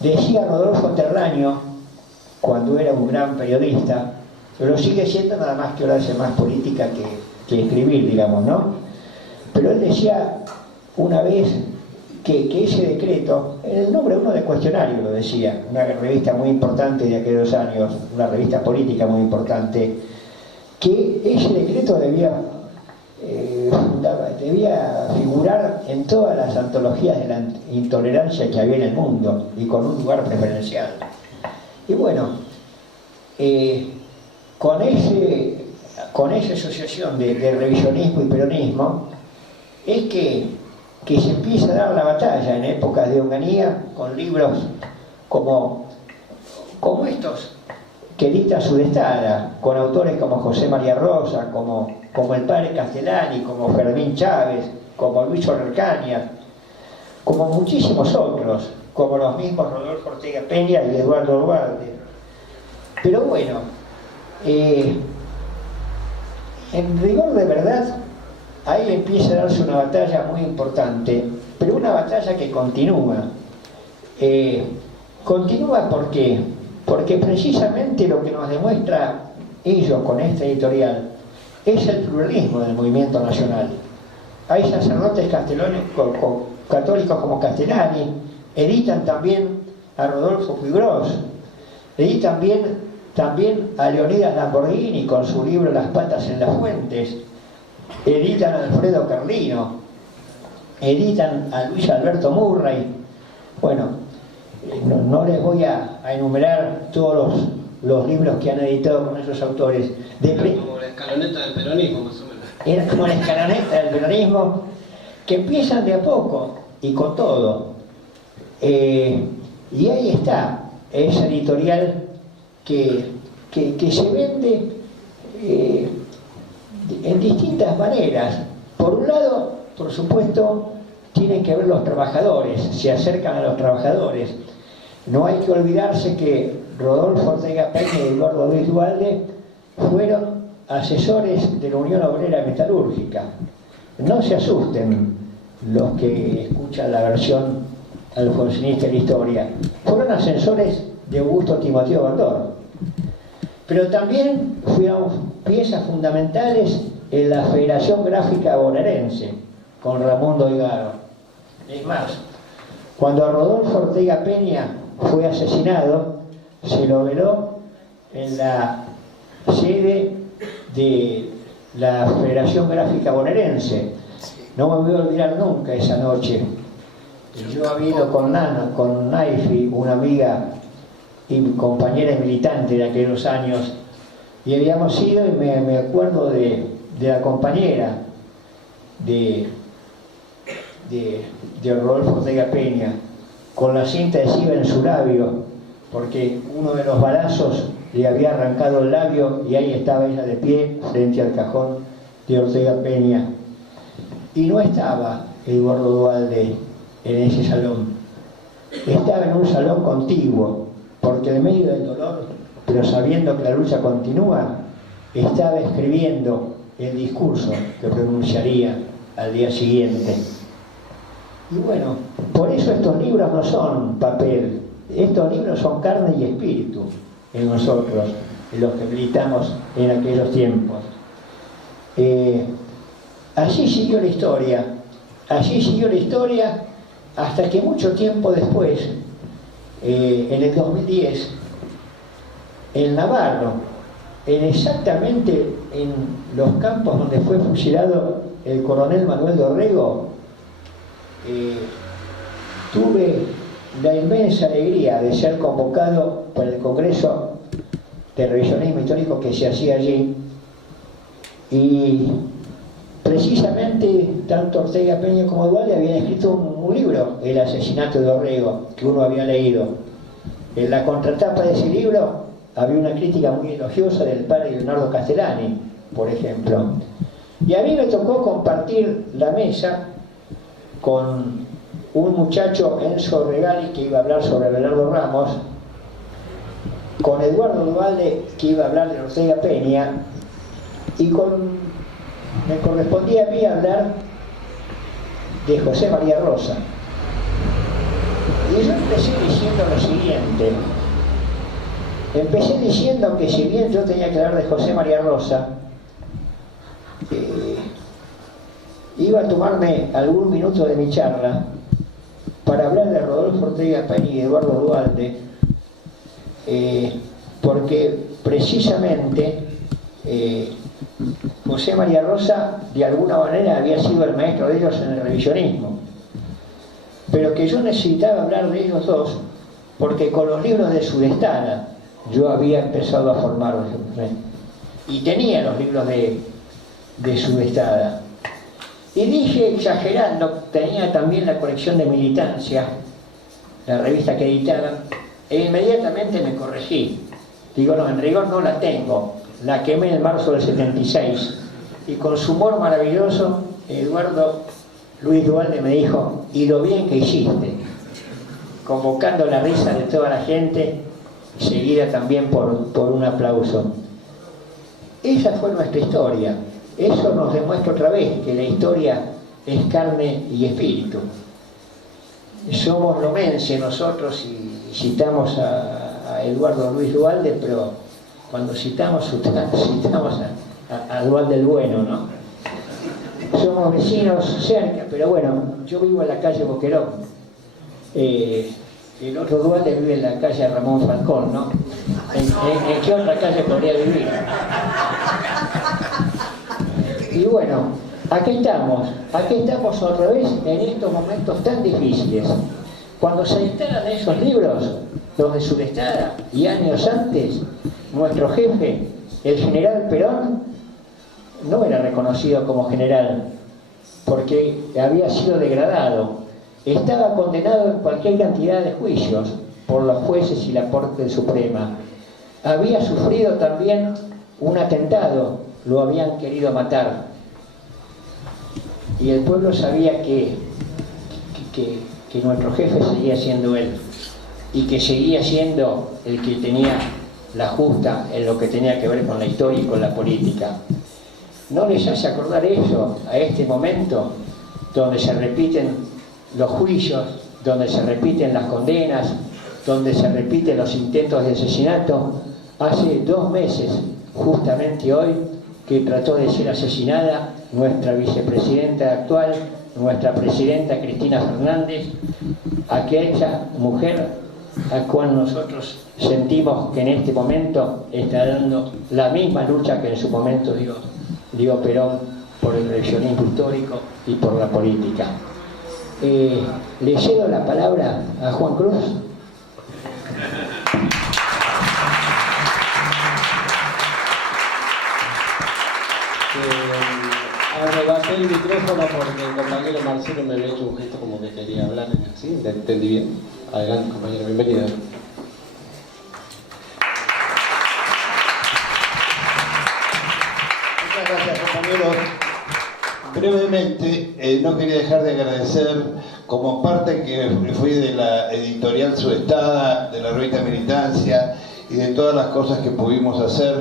Decía Rodolfo Terraño, cuando era un gran periodista, pero sigue siendo, nada más que ahora hace más política que escribir, digamos, ¿no? Pero él decía una vez que ese decreto, en el número 1 de Cuestionario lo decía, una revista muy importante de aquellos años, una revista política muy importante, que ese decreto debía figurar en todas las antologías de la intolerancia que había en el mundo y con un lugar preferencial. Y bueno, con esa asociación de revisionismo y peronismo es que se empieza a dar la batalla en épocas de Onganía con libros como estos que edita Sudestada, con autores como José María Rosa, como el padre Castellani, como Fermín Chávez, como Luis Orcaña, como muchísimos otros, como los mismos Rodolfo Ortega Peña y Eduardo Duarte. Pero bueno, en rigor de verdad, ahí empieza a darse una batalla muy importante, pero una batalla que continúa. Continúa porque precisamente lo que nos demuestra ellos con esta editorial es el pluralismo del movimiento nacional. Hay sacerdotes católicos como Castellani, editan también a Rodolfo Puigros, editan también a Leonidas Lamborghini con su libro Las patas en las fuentes, editan a Alfredo Carlino, editan a Luis Alberto Murray. Bueno, no les voy a enumerar todos los libros que han editado con esos autores. Como la escaloneta del peronismo, más o menos. Era como la escaloneta del peronismo, que empiezan de a poco y con todo. Y ahí está esa editorial que se vende en distintas maneras. Por un lado, por supuesto, tienen que ver los trabajadores, se acercan a los trabajadores. No hay que olvidarse que Rodolfo Ortega Peña y Eduardo Luis Duhalde fueron asesores de la Unión Obrera Metalúrgica. No se asusten los que escuchan la versión alfonsinista de la historia. Fueron asesores de Augusto Timoteo Bandor. Pero también fueron piezas fundamentales en la Federación Gráfica Bonaerense, con Ramón Doigaro. Es más, cuando Rodolfo Ortega Peña fue asesinado, se lo veló en la sede de la Federación Gráfica Bonaerense. No me voy a olvidar nunca esa noche. Yo había ido con Nana, con Naifi, una amiga y compañera militante de aquellos años, y habíamos ido, y me acuerdo de la compañera de Rodolfo Ortega Peña, con la cinta adhesiva en su labio, porque uno de los balazos le había arrancado el labio, y ahí estaba ella de pie frente al cajón de Ortega Peña. Y no estaba Eduardo Duhalde en ese salón, estaba en un salón contiguo, porque en medio del dolor, pero sabiendo que la lucha continúa, estaba escribiendo el discurso que pronunciaría al día siguiente. Y bueno, por eso estos libros no son papel, estos libros son carne y espíritu en nosotros, en los que militamos en aquellos tiempos. Así siguió la historia, hasta que mucho tiempo después, en el 2010, en Navarro, exactamente en los campos donde fue fusilado el coronel Manuel Dorrego, tuve la inmensa alegría de ser convocado para el Congreso de Revisionismo Histórico que se hacía allí, y precisamente tanto Ortega Peña como Duhalde habían escrito un libro, El asesinato de Dorrego, que uno había leído. En la contratapa de ese libro había una crítica muy elogiosa del padre Leonardo Castellani, por ejemplo. Y a mí me tocó compartir la mesa con un muchacho, Enzo Regali, que iba a hablar sobre Abelardo Ramos, con Eduardo Duhalde, que iba a hablar de Ortega Peña, y me correspondía a mí hablar de José María Rosa. Y yo empecé diciendo lo siguiente. Empecé diciendo que si bien yo tenía que hablar de José María Rosa, iba a tomarme algún minuto de mi charla para hablar de Rodolfo Ortega Peña y Eduardo Duhalde, porque precisamente José María Rosa de alguna manera había sido el maestro de ellos en el revisionismo, pero que yo necesitaba hablar de ellos dos porque con los libros de Sudestana yo había empezado a formarlos, y tenía los libros de Sudestana, y dije, exagerando, tenía también la colección de Militancia, la revista que editaban, e inmediatamente me corregí. Digo, no, en rigor no la tengo, la quemé en marzo del 76, y con su humor maravilloso, Eduardo Luis Duhalde me dijo, y lo bien que hiciste, convocando la risa de toda la gente, seguida también por un aplauso. Esa fue nuestra historia. Eso nos demuestra otra vez que la historia es carne y espíritu. Somos lomenses nosotros y citamos a Eduardo Luis Duhalde, pero cuando citamos a Duhalde el bueno, ¿no? Somos vecinos cerca, pero bueno, yo vivo en la calle Boquerón. El otro Duhalde vive en la calle Ramón Falcón, ¿no? ¿En qué otra calle podría vivir? Y bueno, aquí estamos otra vez en estos momentos tan difíciles. Cuando se dictaron esos libros, los de Surestada, y años antes, nuestro jefe, el general Perón, no era reconocido como general, porque había sido degradado. Estaba condenado en cualquier cantidad de juicios por los jueces y la Corte Suprema. Había sufrido también un atentado, lo habían querido matar. Y el pueblo sabía que nuestro jefe seguía siendo él, y que seguía siendo el que tenía la justa en lo que tenía que ver con la historia y con la política. ¿No les hace acordar eso a este momento donde se repiten los juicios, donde se repiten las condenas, donde se repiten los intentos de asesinato? Hace 2 meses, justamente hoy, que trató de ser asesinada nuestra vicepresidenta actual, nuestra presidenta Cristina Fernández, aquella mujer a cual nosotros sentimos que en este momento está dando la misma lucha que en su momento dio Perón por el revisionismo histórico y por la política. Le cedo la palabra a Juan Cruz. Arrebaté el micrófono porque el compañero Marcelo me había hecho un gesto como que quería hablar, ¿sí? ¿Le entendí bien? Adelante, compañero, bienvenido. Muchas gracias, compañeros. Brevemente, no quería dejar de agradecer, como parte que fui de la editorial Surestada, de la revista Militancia y de todas las cosas que pudimos hacer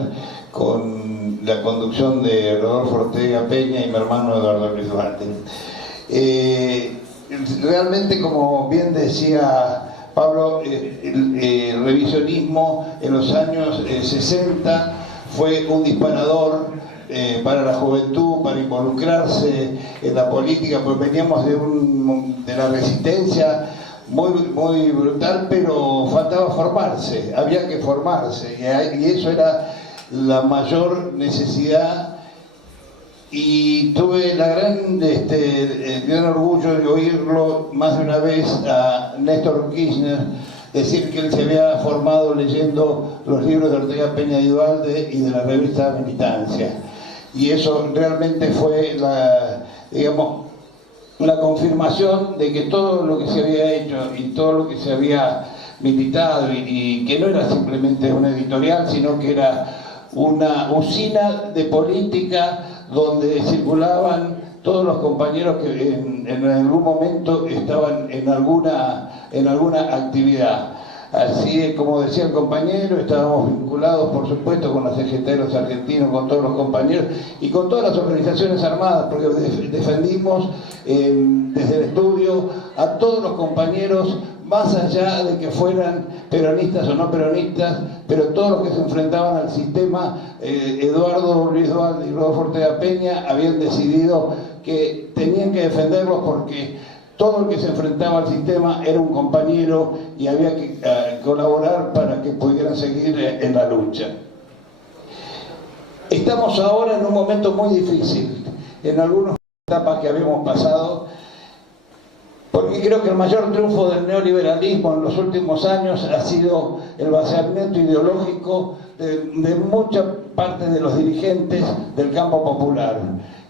con la conducción de Rodolfo Ortega Peña y mi hermano Eduardo Luis Duarte. Realmente, como bien decía Pablo, el revisionismo en los años 60 fue un disparador para la juventud, para involucrarse en la política, porque veníamos de la resistencia muy brutal, pero faltaba formarse, había que formarse, y eso era la mayor necesidad. Y tuve el gran orgullo de oírlo más de una vez a Néstor Kirchner decir que él se había formado leyendo los libros de Ortega Peña y Duhalde y de la revista Militancia. Y eso realmente fue la confirmación de que todo lo que se había hecho y todo lo que se había militado, y que no era simplemente una editorial, sino que era una usina de política donde circulaban todos los compañeros que en algún momento estaban en alguna actividad. Así como decía el compañero, estábamos vinculados, por supuesto, con la CGT de los argentinos, con todos los compañeros y con todas las organizaciones armadas, porque defendimos desde el estudio a todos los compañeros, más allá de que fueran peronistas o no peronistas, pero todos los que se enfrentaban al sistema. Eduardo Luis Duhalde y Rodolfo Ortega Peña habían decidido que tenían que defenderlos porque todo el que se enfrentaba al sistema era un compañero y había que colaborar para que pudieran seguir en la lucha. Estamos ahora en un momento muy difícil, en algunas etapas que habíamos pasado, porque creo que el mayor triunfo del neoliberalismo en los últimos años ha sido el vaciamiento ideológico de mucha parte de los dirigentes del campo popular.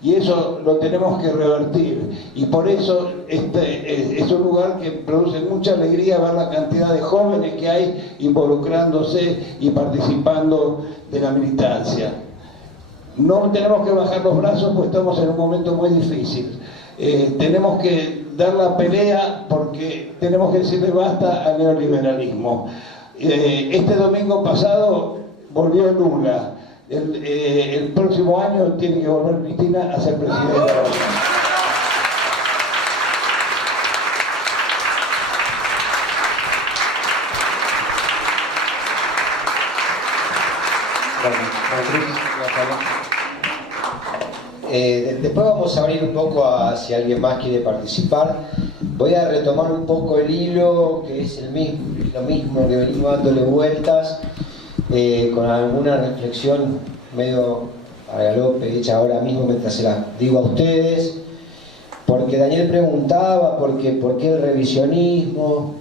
Y eso lo tenemos que revertir. Y por eso es un lugar que produce mucha alegría ver la cantidad de jóvenes que hay involucrándose y participando de la militancia. No tenemos que bajar los brazos, pues estamos en un momento muy difícil. Tenemos que dar la pelea porque tenemos que decirle basta al neoliberalismo. Este domingo pasado volvió Lula. El próximo año tiene que volver Cristina a ser presidenta de la República. Después vamos a abrir un poco a si alguien más quiere participar. Voy a retomar un poco el hilo, que es lo mismo que venimos dándole vueltas, con alguna reflexión medio a galope hecha ahora mismo mientras se las digo a ustedes. porque Daniel preguntaba por qué el revisionismo,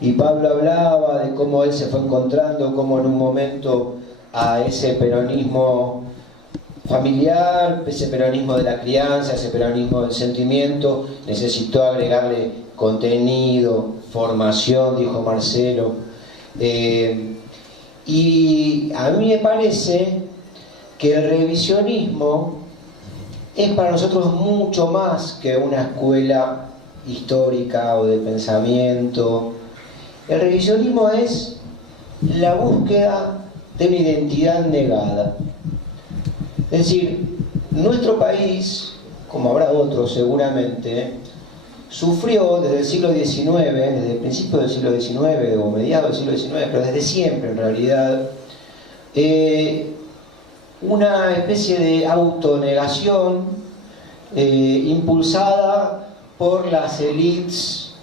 y Pablo hablaba de cómo él se fue encontrando, cómo en un momento a ese peronismo familiar, ese peronismo de la crianza, ese peronismo del sentimiento, necesitó agregarle contenido, formación, dijo Marcelo. Y a mí me parece que el revisionismo es para nosotros mucho más que una escuela histórica o de pensamiento. El revisionismo es la búsqueda de una identidad negada. Es decir, nuestro país, como habrá otros seguramente, sufrió desde el siglo XIX, desde el principio del siglo XIX o mediados del siglo XIX, pero desde siempre en realidad, una especie de autonegación impulsada por las élites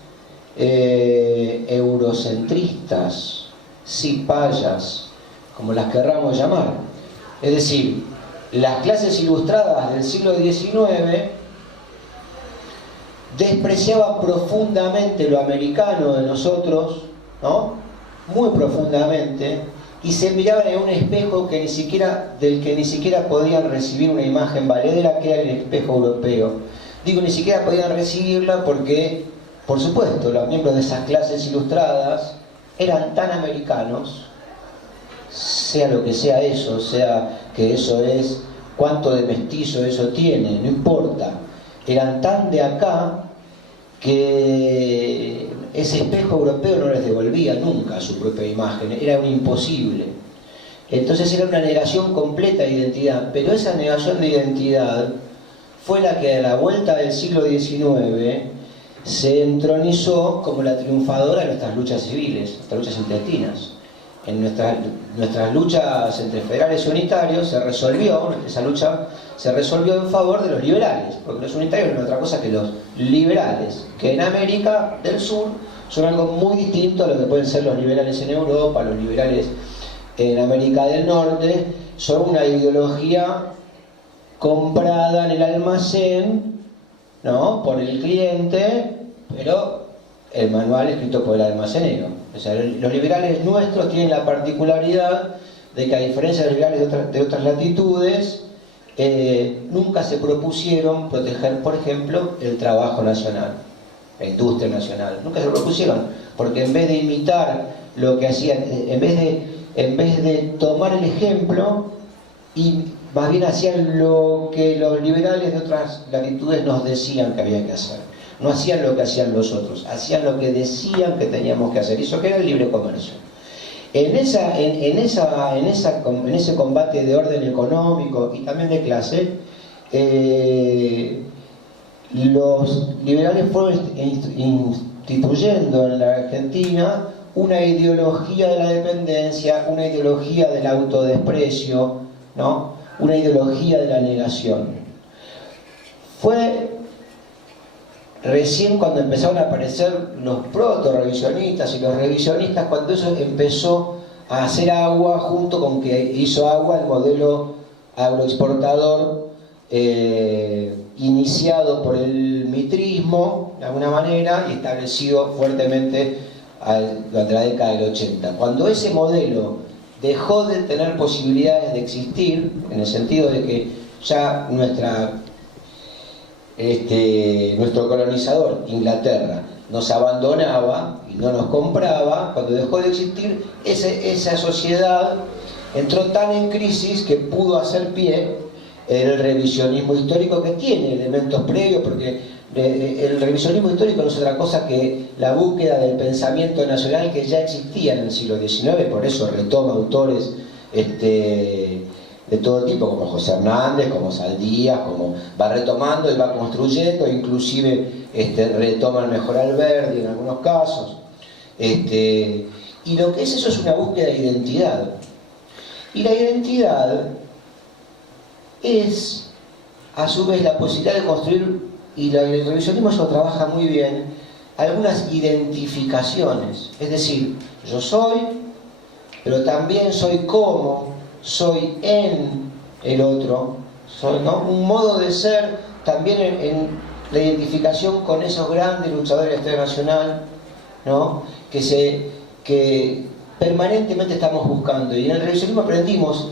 eurocentristas, cipayas, como las querramos llamar. Es decir, las clases ilustradas del siglo XIX despreciaban profundamente lo americano de nosotros, ¿no? Muy profundamente, y se miraban en un espejo del que ni siquiera podían recibir una imagen valedera, que era el espejo europeo. Digo, ni siquiera podían recibirla porque, por supuesto, los miembros de esas clases ilustradas eran tan americanos, sea lo que sea eso, sea que eso es, cuánto de mestizo eso tiene, no importa. Eran tan de acá que ese espejo europeo no les devolvía nunca su propia imagen, era un imposible. Entonces era una negación completa de identidad, pero esa negación de identidad fue la que a la vuelta del siglo XIX se entronizó como la triunfadora de nuestras luchas civiles, nuestras luchas intestinas. En nuestras luchas entre federales y unitarios esa lucha se resolvió en favor de los liberales, porque los unitarios no son otra cosa que los liberales, que en América del Sur son algo muy distinto a lo que pueden ser los liberales en Europa, los liberales en América del Norte. Son una ideología comprada en el almacén, ¿no?, por el cliente, pero el manual escrito por el almacenero. O sea, los liberales nuestros tienen la particularidad de que, a diferencia de los liberales de otras latitudes, nunca se propusieron proteger, por ejemplo, el trabajo nacional, la industria nacional. Nunca se lo propusieron, porque en vez de imitar lo que hacían, en vez de tomar el ejemplo, y más bien hacían lo que los liberales de otras latitudes nos decían que había que hacer. No hacían lo que hacían los otros, hacían lo que decían que teníamos que hacer. Eso que era el libre comercio. En ese combate de orden económico y también de clase, los liberales fueron instituyendo en la Argentina una ideología de la dependencia, una ideología del autodesprecio, ¿no?, una ideología de la negación. Fue recién cuando empezaron a aparecer los proto-revisionistas y los revisionistas, cuando eso empezó a hacer agua, junto con que hizo agua el modelo agroexportador iniciado por el mitrismo, de alguna manera, y establecido fuertemente durante la década del 80. Cuando ese modelo dejó de tener posibilidades de existir, en el sentido de que ya nuestro colonizador, Inglaterra, nos abandonaba y no nos compraba, cuando dejó de existir, esa sociedad entró tan en crisis que pudo hacer pie el revisionismo histórico, que tiene elementos previos, porque el revisionismo histórico no es otra cosa que la búsqueda del pensamiento nacional que ya existía en el siglo XIX, por eso retoma autores de todo tipo, como José Hernández, como Saldías, como va retomando y va construyendo, inclusive retoma el mejor Alberdi en algunos casos. Y lo que es eso es una búsqueda de identidad. Y la identidad es, a su vez, la posibilidad de construir, y el revisionismo eso trabaja muy bien, algunas identificaciones. Es decir, yo soy, pero también soy como, soy en el otro, soy, ¿no?, un modo de ser también la identificación con esos grandes luchadores de la historia nacional, ¿no? que permanentemente estamos buscando. Y en el revisionismo aprendimos,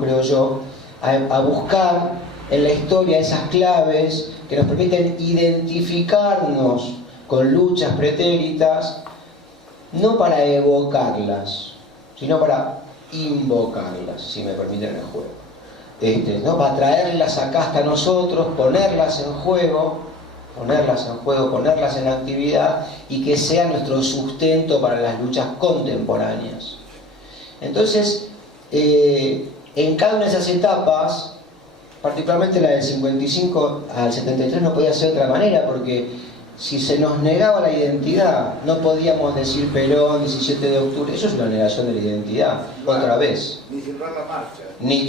creo yo, a buscar en la historia esas claves que nos permiten identificarnos con luchas pretéritas, no para evocarlas, sino para invocarlas, si me permiten el juego. ¿No? Para traerlas acá hasta nosotros, ponerlas en juego, ponerlas en actividad y que sea nuestro sustento para las luchas contemporáneas. Entonces, en cada una de esas etapas, particularmente la del 55 al 73, no podía ser de otra manera, porque si se nos negaba la identidad, no podíamos decir Perón, 17 de octubre, eso es una negación de la identidad, otra vez. Ni silbar la marcha. Ni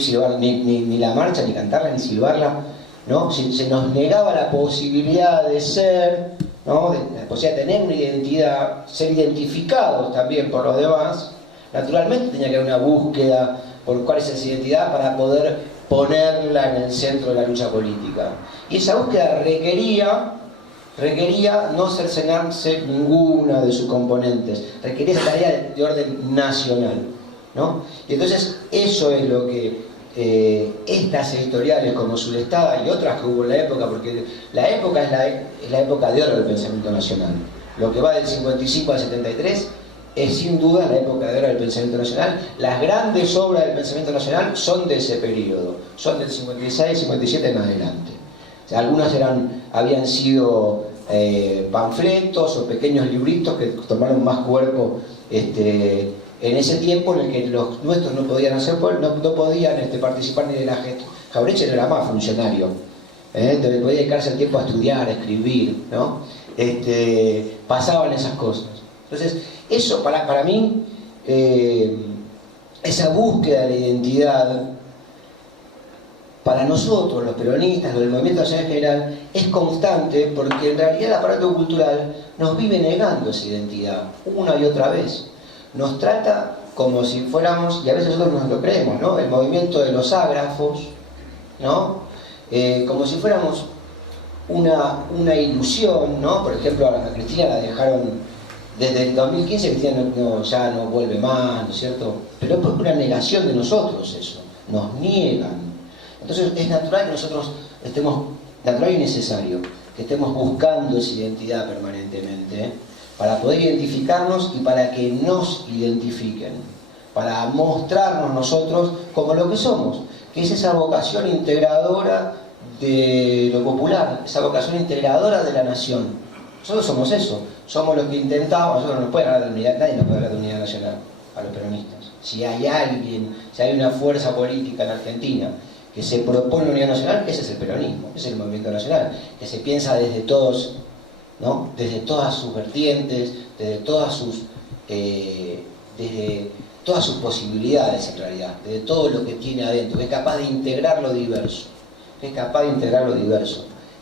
la marcha, ni cantarla, ni silbarla, ¿no? Si se nos negaba la posibilidad de ser, ¿no? La posibilidad de tener una identidad, ser identificados también por los demás, naturalmente tenía que haber una búsqueda por cuál es esa identidad para poder ponerla en el centro de la lucha política. Y esa búsqueda requería no cercenarse ninguna de sus componentes, requería esa tarea de orden nacional, ¿no? Y entonces eso es lo que estas editoriales como Sudestada y otras que hubo en la época, porque la época es la época de oro del pensamiento nacional. Lo que va del 55 al 73 es sin duda la época de oro del pensamiento nacional. Las grandes obras del pensamiento nacional son de ese periodo, son del 56, 57 en adelante. O sea, algunas habían sido panfletos o pequeños libritos que tomaron más cuerpo en ese tiempo en el que los nuestros no podían participar ni de la gestión. Jauretche no era más funcionario, podía dedicarse el tiempo a estudiar, a escribir, ¿no? Pasaban esas cosas. Entonces, eso para mí, esa búsqueda de la identidad, para nosotros, los peronistas, los del movimiento nacional en general, es constante porque en realidad el aparato cultural nos vive negando esa identidad una y otra vez. Nos trata como si fuéramos, y a veces nosotros nos lo creemos, ¿no? El movimiento de los ágrafos, ¿no? Como si fuéramos una ilusión, ¿no? Por ejemplo, a Cristina la dejaron desde el 2015, Cristina ya no vuelve más, ¿no es cierto? Pero es por una negación de nosotros eso, nos niegan. Entonces es natural que nosotros natural y necesario, que estemos buscando esa identidad permanentemente, para poder identificarnos y para que nos identifiquen, para mostrarnos nosotros como lo que somos, que es esa vocación integradora de lo popular, esa vocación integradora de la nación. Nosotros somos eso, somos los que intentamos, nosotros no nos pueden hablar de unidad, nadie nos puede hablar de unidad nacional a los peronistas. Si hay una fuerza política en Argentina que se propone la unidad nacional, ese es el peronismo, ese es el movimiento nacional, que se piensa desde todos, ¿no? Desde todas sus vertientes, desde todas sus posibilidades en realidad, desde todo lo que tiene adentro, que es capaz de integrar lo diverso,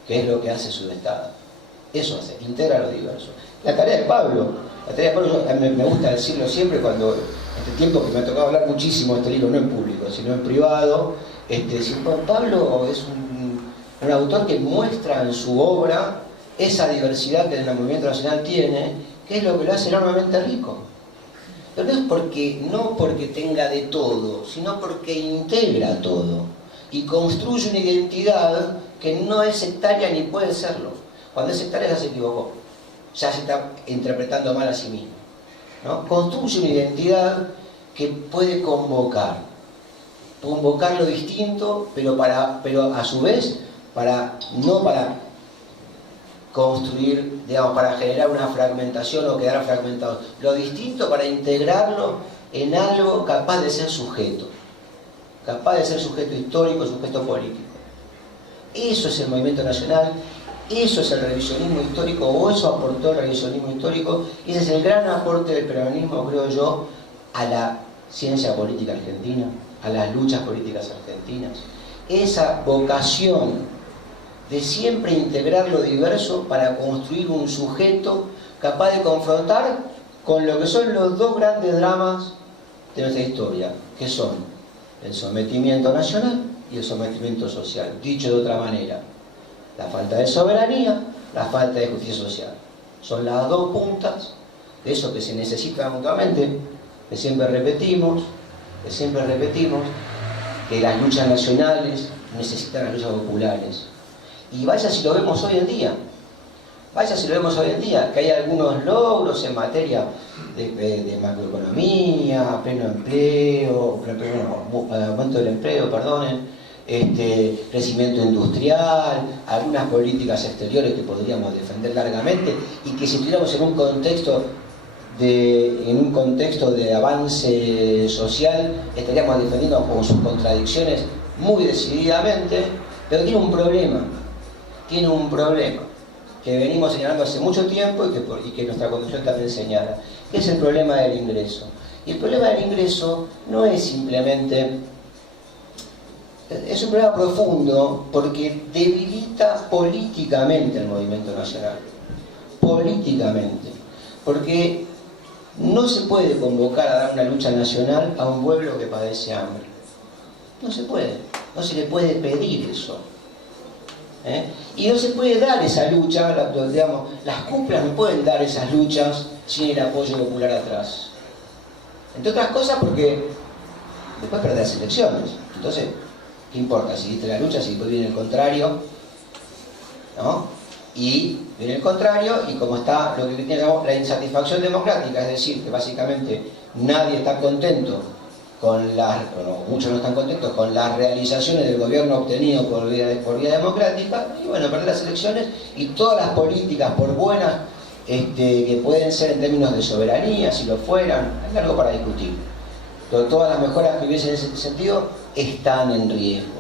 que es lo que hace Sudestada. Eso hace, integra lo diverso. La tarea de Pablo, me gusta decirlo siempre cuando, este tiempo que me ha tocado hablar muchísimo de este libro, no en público, sino en privado, Pablo es un autor que muestra en su obra esa diversidad que el movimiento nacional tiene, que es lo que lo hace enormemente rico. Pero no porque tenga de todo, sino porque integra todo y construye una identidad que no es sectaria ni puede serlo. Cuando es sectaria ya se equivocó, ya se está interpretando mal a sí mismo, ¿no? Construye una identidad que puede convocar lo distinto, pero a su vez no para construir, digamos, para generar una fragmentación o quedar fragmentados. Lo distinto para integrarlo en algo capaz de ser sujeto histórico, sujeto político. Eso es el movimiento nacional, eso es el revisionismo histórico, o eso aportó el revisionismo histórico, y ese es el gran aporte del peronismo, creo yo, a la ciencia política argentina, a las luchas políticas argentinas. Esa vocación de siempre integrar lo diverso para construir un sujeto capaz de confrontar con lo que son los dos grandes dramas de nuestra historia, que son el sometimiento nacional y el sometimiento social. Dicho de otra manera, La falta de soberanía, la falta de justicia social. Son las dos puntas de eso que se necesita mutuamente, que siempre repetimos, que las luchas nacionales necesitan las luchas populares. Y vaya si lo vemos hoy en día. Que hay algunos logros en materia de macroeconomía, pleno empleo, aumento del empleo, crecimiento industrial, algunas políticas exteriores que podríamos defender largamente, y que si estuviéramos en un contexto de avance social estaríamos defendiendo con sus contradicciones muy decididamente, pero tiene un problema que venimos señalando hace mucho tiempo y que nuestra Constitución también señala, que es el problema del ingreso. Y el problema del ingreso no es simplemente, es un problema profundo porque debilita políticamente el movimiento nacional, porque no se puede convocar a dar una lucha nacional a un pueblo que padece hambre, no se le puede pedir eso. Y no se puede dar esa lucha, las cúpulas no pueden dar esas luchas sin el apoyo popular atrás. Entre otras cosas porque después perdés las elecciones. Entonces, ¿qué importa si diste la lucha, si después viene el contrario? ¿No? Y viene el contrario, y como está lo que llamamos la insatisfacción democrática, es decir, que básicamente nadie está contento muchos no están contentos con las realizaciones del gobierno obtenido por vía democrática, y bueno, perder las elecciones, y todas las políticas, por buenas que pueden ser en términos de soberanía, si lo fueran, hay algo para discutir. Pero todas las mejoras que hubiesen en ese sentido están en riesgo.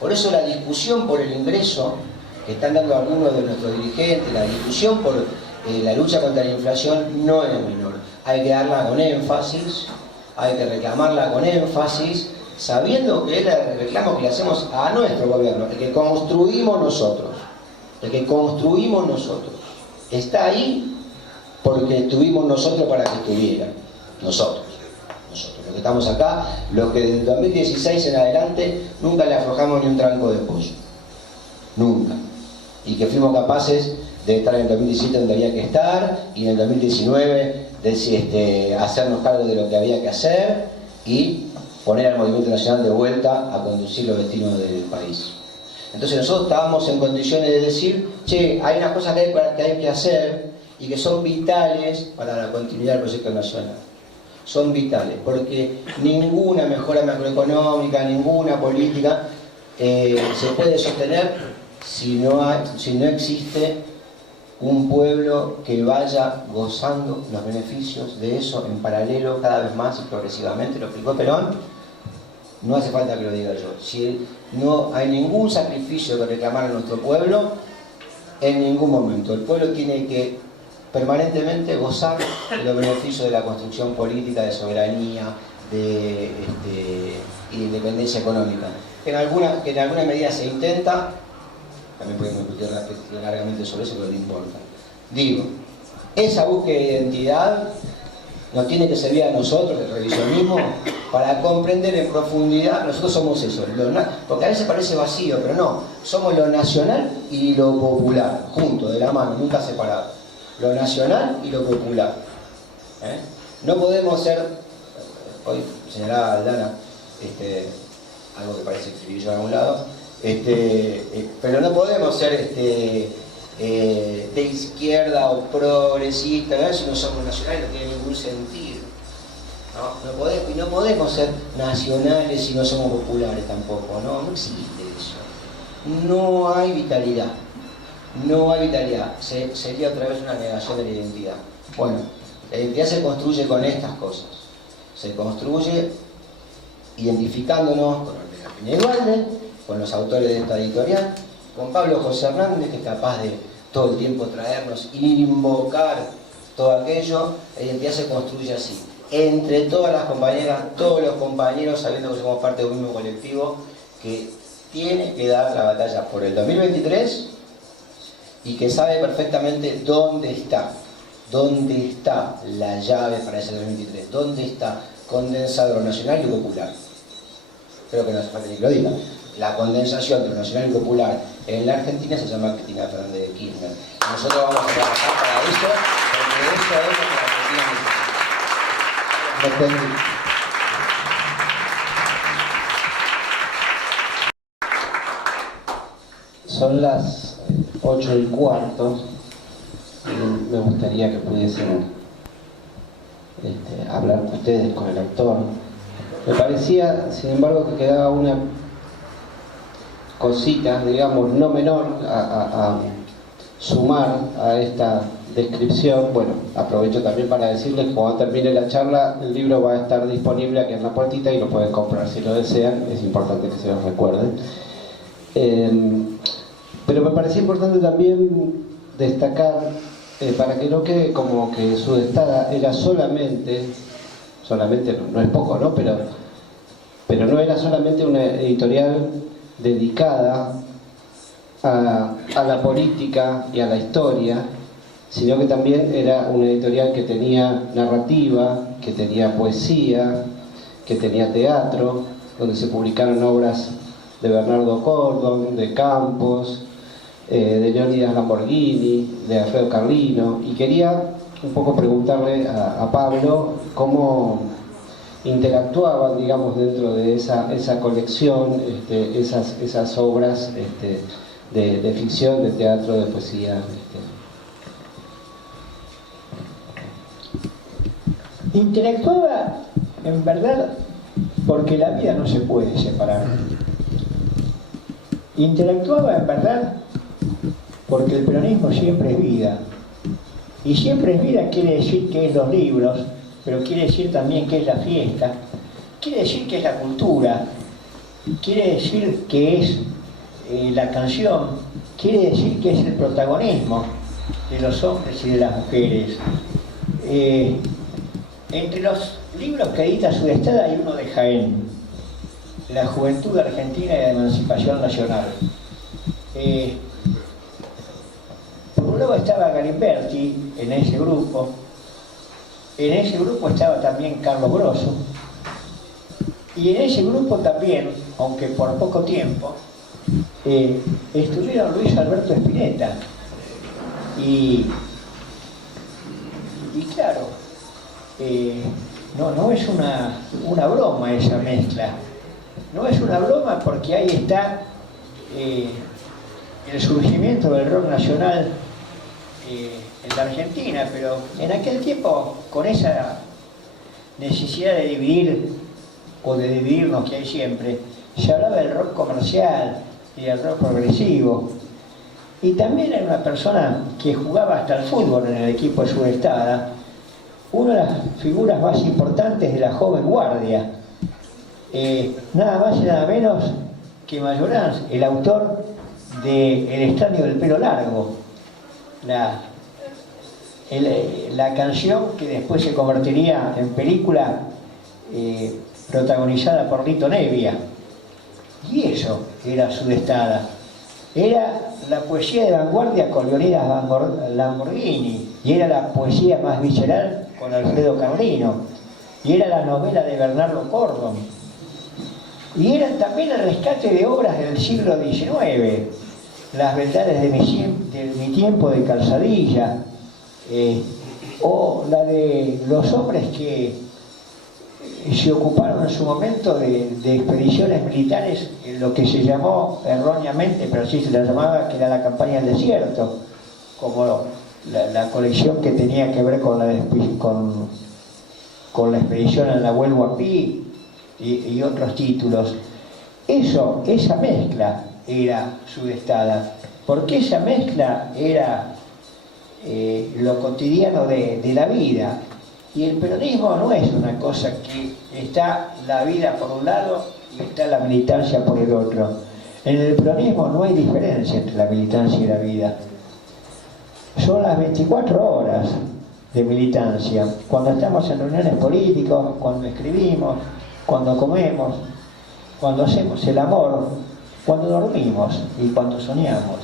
Por eso la discusión por el ingreso que están dando algunos de nuestros dirigentes, la discusión por la lucha contra la inflación no es menor. Hay que darla con énfasis, hay que reclamarla con énfasis, sabiendo que es el reclamo que le hacemos a nuestro gobierno, el que construimos nosotros. Está ahí porque estuvimos nosotros para que estuviera. Nosotros, los que estamos acá, los que desde el 2016 en adelante nunca le aflojamos ni un tranco de pollo. Nunca. Y que fuimos capaces de estar en el 2017 donde había que estar, y en el 2019 hacernos cargo de lo que había que hacer y poner al movimiento nacional de vuelta a conducir los destinos del país. Entonces nosotros estábamos en condiciones de decir, che, hay unas cosas que hay que hacer y que son vitales para la continuidad del proyecto nacional. Son vitales, porque ninguna mejora macroeconómica, ninguna política se puede sostener si no existe un pueblo que vaya gozando los beneficios de eso en paralelo cada vez más y progresivamente. Lo explicó Perón, no hace falta que lo diga yo. Si no hay ningún sacrificio que reclamar a nuestro pueblo, en ningún momento. El pueblo tiene que permanentemente gozar de los beneficios de la construcción política, de soberanía, de independencia económica. Que en alguna medida se intenta. También podemos discutir largamente sobre eso, pero no importa. Digo, esa búsqueda de identidad nos tiene que servir a nosotros, el revisionismo, para comprender en profundidad. Nosotros somos eso, porque a veces parece vacío, pero no. Somos lo nacional y lo popular, juntos, de la mano, nunca separados. Lo nacional y lo popular. No podemos ser, hoy señalaba Aldana, algo que parece que escribí yo a un lado, pero no podemos ser de izquierda o progresista, ¿no? Si no somos nacionales no tiene ningún sentido. No podemos ser nacionales si no somos populares tampoco, no existe eso. No hay vitalidad. Sería otra vez una negación de la identidad. Bueno, la identidad se construye con estas cosas. Se construye identificándonos con Ortega Pina, con los autores de esta editorial, con Pablo José Hernández, que es capaz de todo el tiempo traernos, invocar todo aquello. La identidad se construye así, entre todas las compañeras, todos los compañeros, sabiendo que somos parte de un mismo colectivo que tiene que dar la batalla por el 2023 y que sabe perfectamente dónde está la llave para ese 2023, dónde está condensado lo nacional y lo popular. Creo que no hace falta ni que lo diga. la condensación de lo nacional y popular en la Argentina se llama Cristina Fernández de Kirchner. Nosotros vamos a trabajar para eso, porque eso es lo que la Argentina necesita. Son las 8:15 y me gustaría que pudiesen hablar ustedes con el autor. Me parecía, sin embargo, que quedaba una cosita, digamos, no menor a sumar a esta descripción. Bueno, aprovecho también para decirles que cuando termine la charla el libro va a estar disponible aquí en la puertita y lo pueden comprar si lo desean. Es importante que se los recuerden. Pero me parecía importante también destacar, para que no quede como que Sudestada era solamente no es poco, ¿no? Pero no era solamente una editorial dedicada a la política y a la historia, sino que también era una editorial que tenía narrativa, que tenía poesía, que tenía teatro, donde se publicaron obras de Bernardo Cordon, de Campos, de Leónidas Lamborghini, de Alfredo Carlino, y quería un poco preguntarle a Pablo cómo interactuaban, digamos, dentro de esa colección, esas obras de ficción, de teatro, de poesía. Interactuaba, en verdad, porque la vida no se puede separar. Interactuaba, en verdad, porque el peronismo siempre es vida. Y siempre es vida quiere decir que es los libros, pero quiere decir también que es la fiesta, quiere decir que es la cultura, quiere decir que es la canción, quiere decir que es el protagonismo de los hombres y de las mujeres. Entre los libros que edita Sudestada hay uno de Jaén, La Juventud Argentina y la Emancipación Nacional. Por un lado estaba Galimberti en ese grupo. En ese grupo estaba también Carlos Grosso. Y en ese grupo también, aunque por poco tiempo, estuvieron Luis Alberto Spinetta. Y claro, no es una broma esa mezcla. No es una broma porque ahí está el surgimiento del rock nacional en la Argentina, pero en aquel tiempo, con esa necesidad de dividir o de dividirnos que hay siempre, se hablaba del rock comercial y del rock progresivo. Y también era una persona que jugaba hasta el fútbol en el equipo de Sudestada, una de las figuras más importantes de la joven guardia, nada más y nada menos que Mayoranz, el autor de El extraño del pelo largo, la canción que después se convertiría en película protagonizada por Lito Nebbia. Y eso era Sudestada. Era la poesía de vanguardia con Leonidas Lamborghini, y era la poesía más visceral con Alfredo Carlino, y era la novela de Bernardo Cordon, y era también el rescate de obras del siglo XIX, Las verdades de mi tiempo de Calzadilla, o la de los hombres que se ocuparon en su momento de expediciones militares en lo que se llamó erróneamente, pero así se la llamaba, que era la campaña del desierto, como la colección que tenía que ver con la expedición en la Huelhuapí y otros títulos. Esa mezcla era Sudestada, porque esa mezcla era lo cotidiano de la vida. Y el peronismo no es una cosa que está la vida por un lado y está la militancia por el otro. En el peronismo no hay diferencia entre la militancia y la vida. Son las 24 horas de militancia. Cuando estamos en reuniones políticas, cuando escribimos, cuando comemos, cuando hacemos el amor, cuando dormimos y cuando soñamos.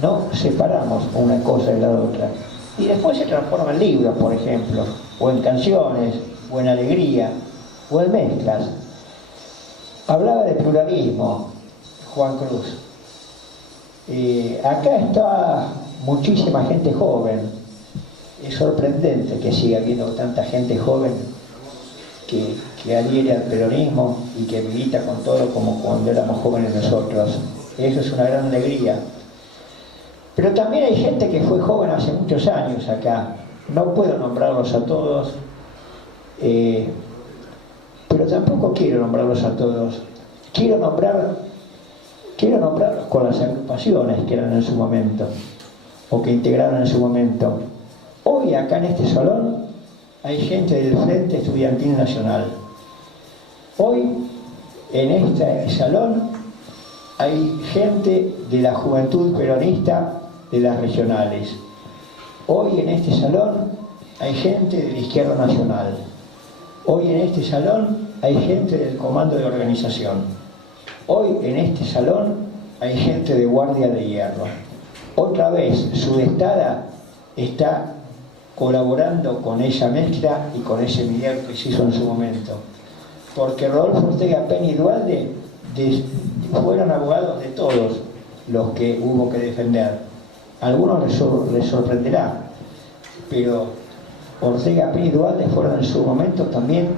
No separamos una cosa de la otra. Y después se transforma en libros, por ejemplo, o en canciones, o en alegría, o en mezclas. Hablaba de pluralismo. Juan Cruz. Acá está muchísima gente joven. Es sorprendente que siga habiendo tanta gente joven que adhiere al peronismo y que milita con todo como cuando éramos jóvenes nosotros. Eso es una gran alegría. Pero también hay gente que fue joven hace muchos años acá. No puedo nombrarlos a todos, pero tampoco quiero nombrarlos a todos. Quiero nombrarlos con las agrupaciones que eran en su momento, o que integraron en su momento. Hoy acá en este salón hay gente del Frente Estudiantil Nacional. Hoy en este salón hay gente de la Juventud Peronista de las regionales. Hoy en este salón hay gente de la Izquierda Nacional. Hoy en este salón hay gente del Comando de Organización. Hoy en este salón hay gente de Guardia de Hierro. Otra vez, Sudestada está colaborando con esa mezcla y con ese milagro que se hizo en su momento. Porque Rodolfo Ortega Peña y Duhalde fueron abogados de todos los que hubo que defender. A algunos les sorprenderá, pero Ortega Peña y Duhalde fueron en su momento también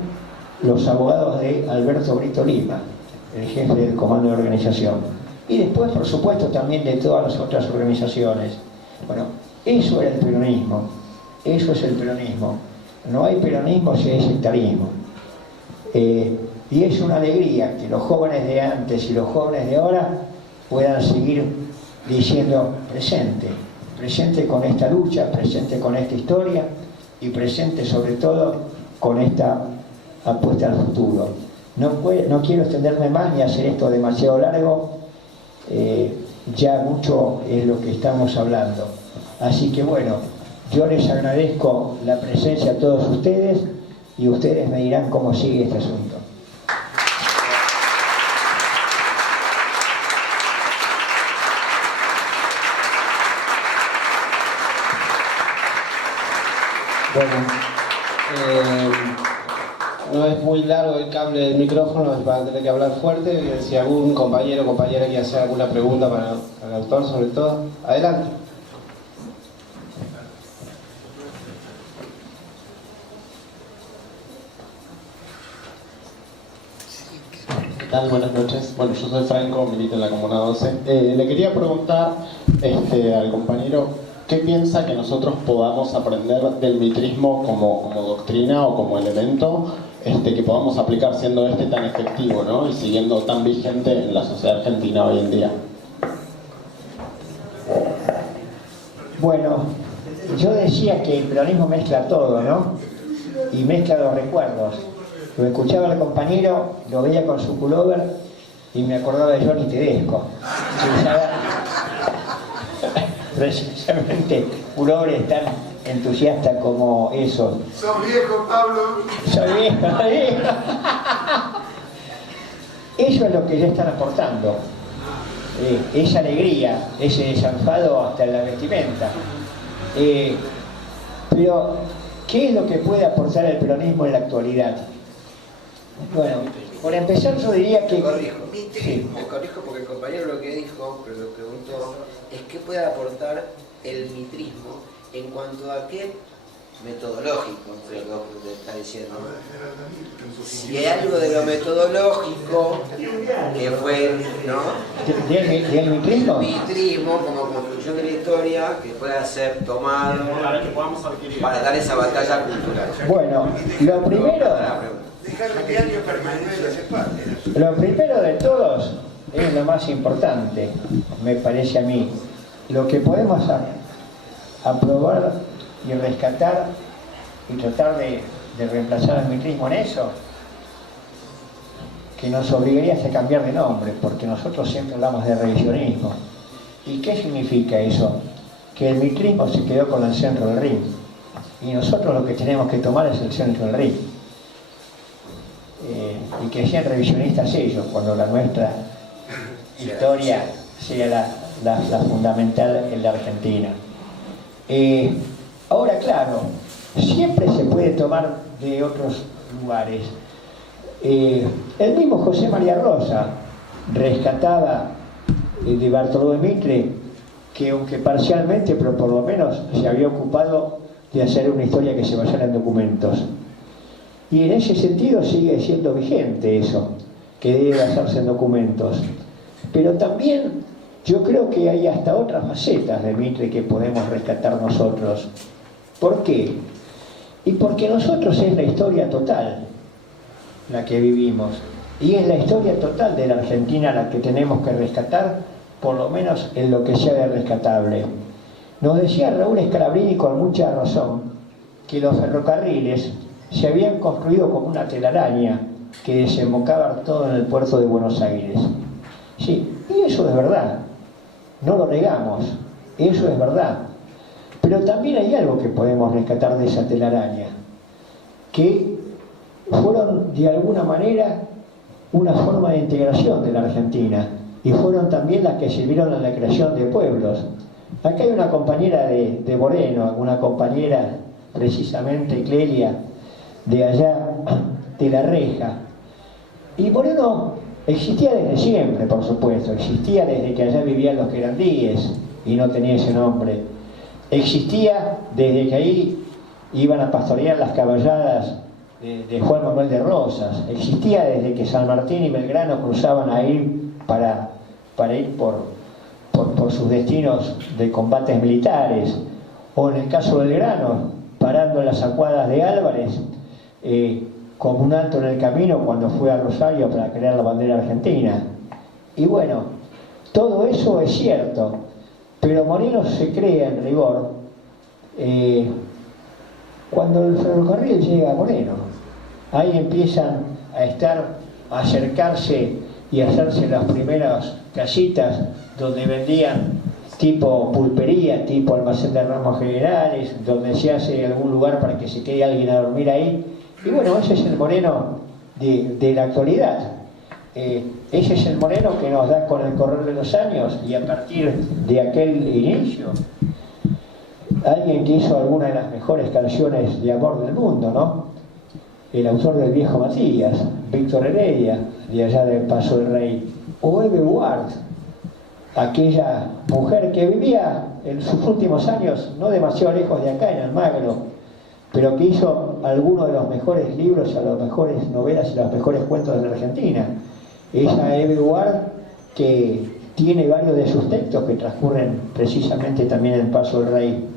los abogados de Alberto Brito Lima, el jefe del Comando de Organización. Y después, por supuesto, también de todas las otras organizaciones. Bueno, eso era el peronismo. Eso es el peronismo. No hay peronismo si hay sectarismo. Y es una alegría que los jóvenes de antes y los jóvenes de ahora puedan seguir diciendo presente con esta lucha, presente con esta historia y presente sobre todo con esta apuesta al futuro. No quiero extenderme más ni hacer esto demasiado largo, ya mucho es lo que estamos hablando. Así que bueno, yo les agradezco la presencia a todos ustedes y ustedes me dirán cómo sigue este asunto. Bueno, no es muy largo el cable del micrófono, van a tener que hablar fuerte. Si algún compañero o compañera quiere hacer alguna pregunta para el autor, sobre todo, adelante. ¿Qué tal? Buenas noches. Bueno, yo soy Franco, milito en la Comuna 12. Le quería preguntar al compañero, ¿qué piensa que nosotros podamos aprender del mitrismo como doctrina o como elemento que podamos aplicar siendo tan efectivo, ¿no? Y siguiendo tan vigente en la sociedad argentina hoy en día? Bueno, yo decía que el peronismo mezcla todo, ¿no? Y mezcla los recuerdos. Lo escuchaba al compañero, lo veía con su pullover y me acordaba de Johnny Tedesco. Precisamente pullover es tan entusiasta como eso. Sos viejo, Pablo. Soy viejo. Eso es lo que ya están aportando. Esa alegría, ese desenfado hasta en la vestimenta. Pero, ¿qué es lo que puede aportar el peronismo en la actualidad? Bueno, por empezar yo diría que... Me corrijo, sí. me corrijo porque el compañero lo que dijo, pero lo preguntó, es qué puede aportar el mitrismo en cuanto a qué metodológico, es lo que usted está diciendo. Si hay algo de lo metodológico que fue, ¿no? ¿Del mitrismo? Mitrismo como construcción de la historia que pueda ser tomado para dar esa batalla cultural. Bueno, lo primero de todos es lo más importante, me parece a mí. Lo que podemos aprobar y rescatar y tratar de reemplazar el mitrismo en eso, que nos obligaría a cambiar de nombre, porque nosotros siempre hablamos de revisionismo. ¿Y qué significa eso? Que el mitrismo se quedó con el centro del ring, y nosotros lo que tenemos que tomar es el centro del ring. Y que sean revisionistas ellos, cuando la nuestra historia sea la fundamental en la Argentina. Ahora, claro, siempre se puede tomar de otros lugares. El mismo José María Rosa rescataba de Bartolomé Mitre, que aunque parcialmente, pero por lo menos se había ocupado de hacer una historia que se basara en documentos. Y en ese sentido sigue siendo vigente eso, que debe basarse en documentos. Pero también yo creo que hay hasta otras facetas de Mitre que podemos rescatar nosotros. ¿Por qué? Y porque nosotros es la historia total la que vivimos. Y es la historia total de la Argentina la que tenemos que rescatar, por lo menos en lo que sea de rescatable. Nos decía Raúl Scalabrini con mucha razón que los ferrocarriles se habían construido como una telaraña que desembocaba todo en el puerto de Buenos Aires. Sí, y eso es verdad, no lo negamos, eso es verdad. Pero también hay algo que podemos rescatar de esa telaraña, que fueron de alguna manera una forma de integración de la Argentina, y fueron también las que sirvieron a la creación de pueblos. Acá hay una compañera de Moreno, una compañera precisamente, Clelia, de allá de La Reja. Y Moreno existía desde siempre, por supuesto, existía desde que allá vivían los querandíes y no tenía ese nombre. Existía desde que ahí iban a pastorear las caballadas de Juan Manuel de Rosas. Existía desde que San Martín y Belgrano cruzaban ahí para ir por sus destinos de combates militares, o en el caso del Belgrano, parando en las acuadas de Álvarez, como un alto en el camino cuando fue a Rosario para crear la bandera argentina. Y bueno, todo eso es cierto, pero Moreno se crea en rigor cuando el ferrocarril llega a Moreno. Ahí empiezan a acercarse y a hacerse las primeras casitas donde vendían tipo pulpería, tipo almacén de ramos generales, donde se hace algún lugar para que se quede alguien a dormir ahí. Y bueno, ese es el Moreno de la actualidad. Ese es el Moreno que nos da con el correr de los años, y a partir de aquel inicio, alguien que hizo alguna de las mejores canciones de amor del mundo, ¿no? El autor del Viejo Matías, Víctor Heredia, de allá del Paso del Rey, o Eve Ward, aquella mujer que vivía en sus últimos años no demasiado lejos de acá, en Almagro, pero que hizo algunos de los mejores libros, las mejores novelas y los mejores cuentos de la Argentina. Esa Eve Ward, que tiene varios de sus textos que transcurren precisamente también en Paso del Rey.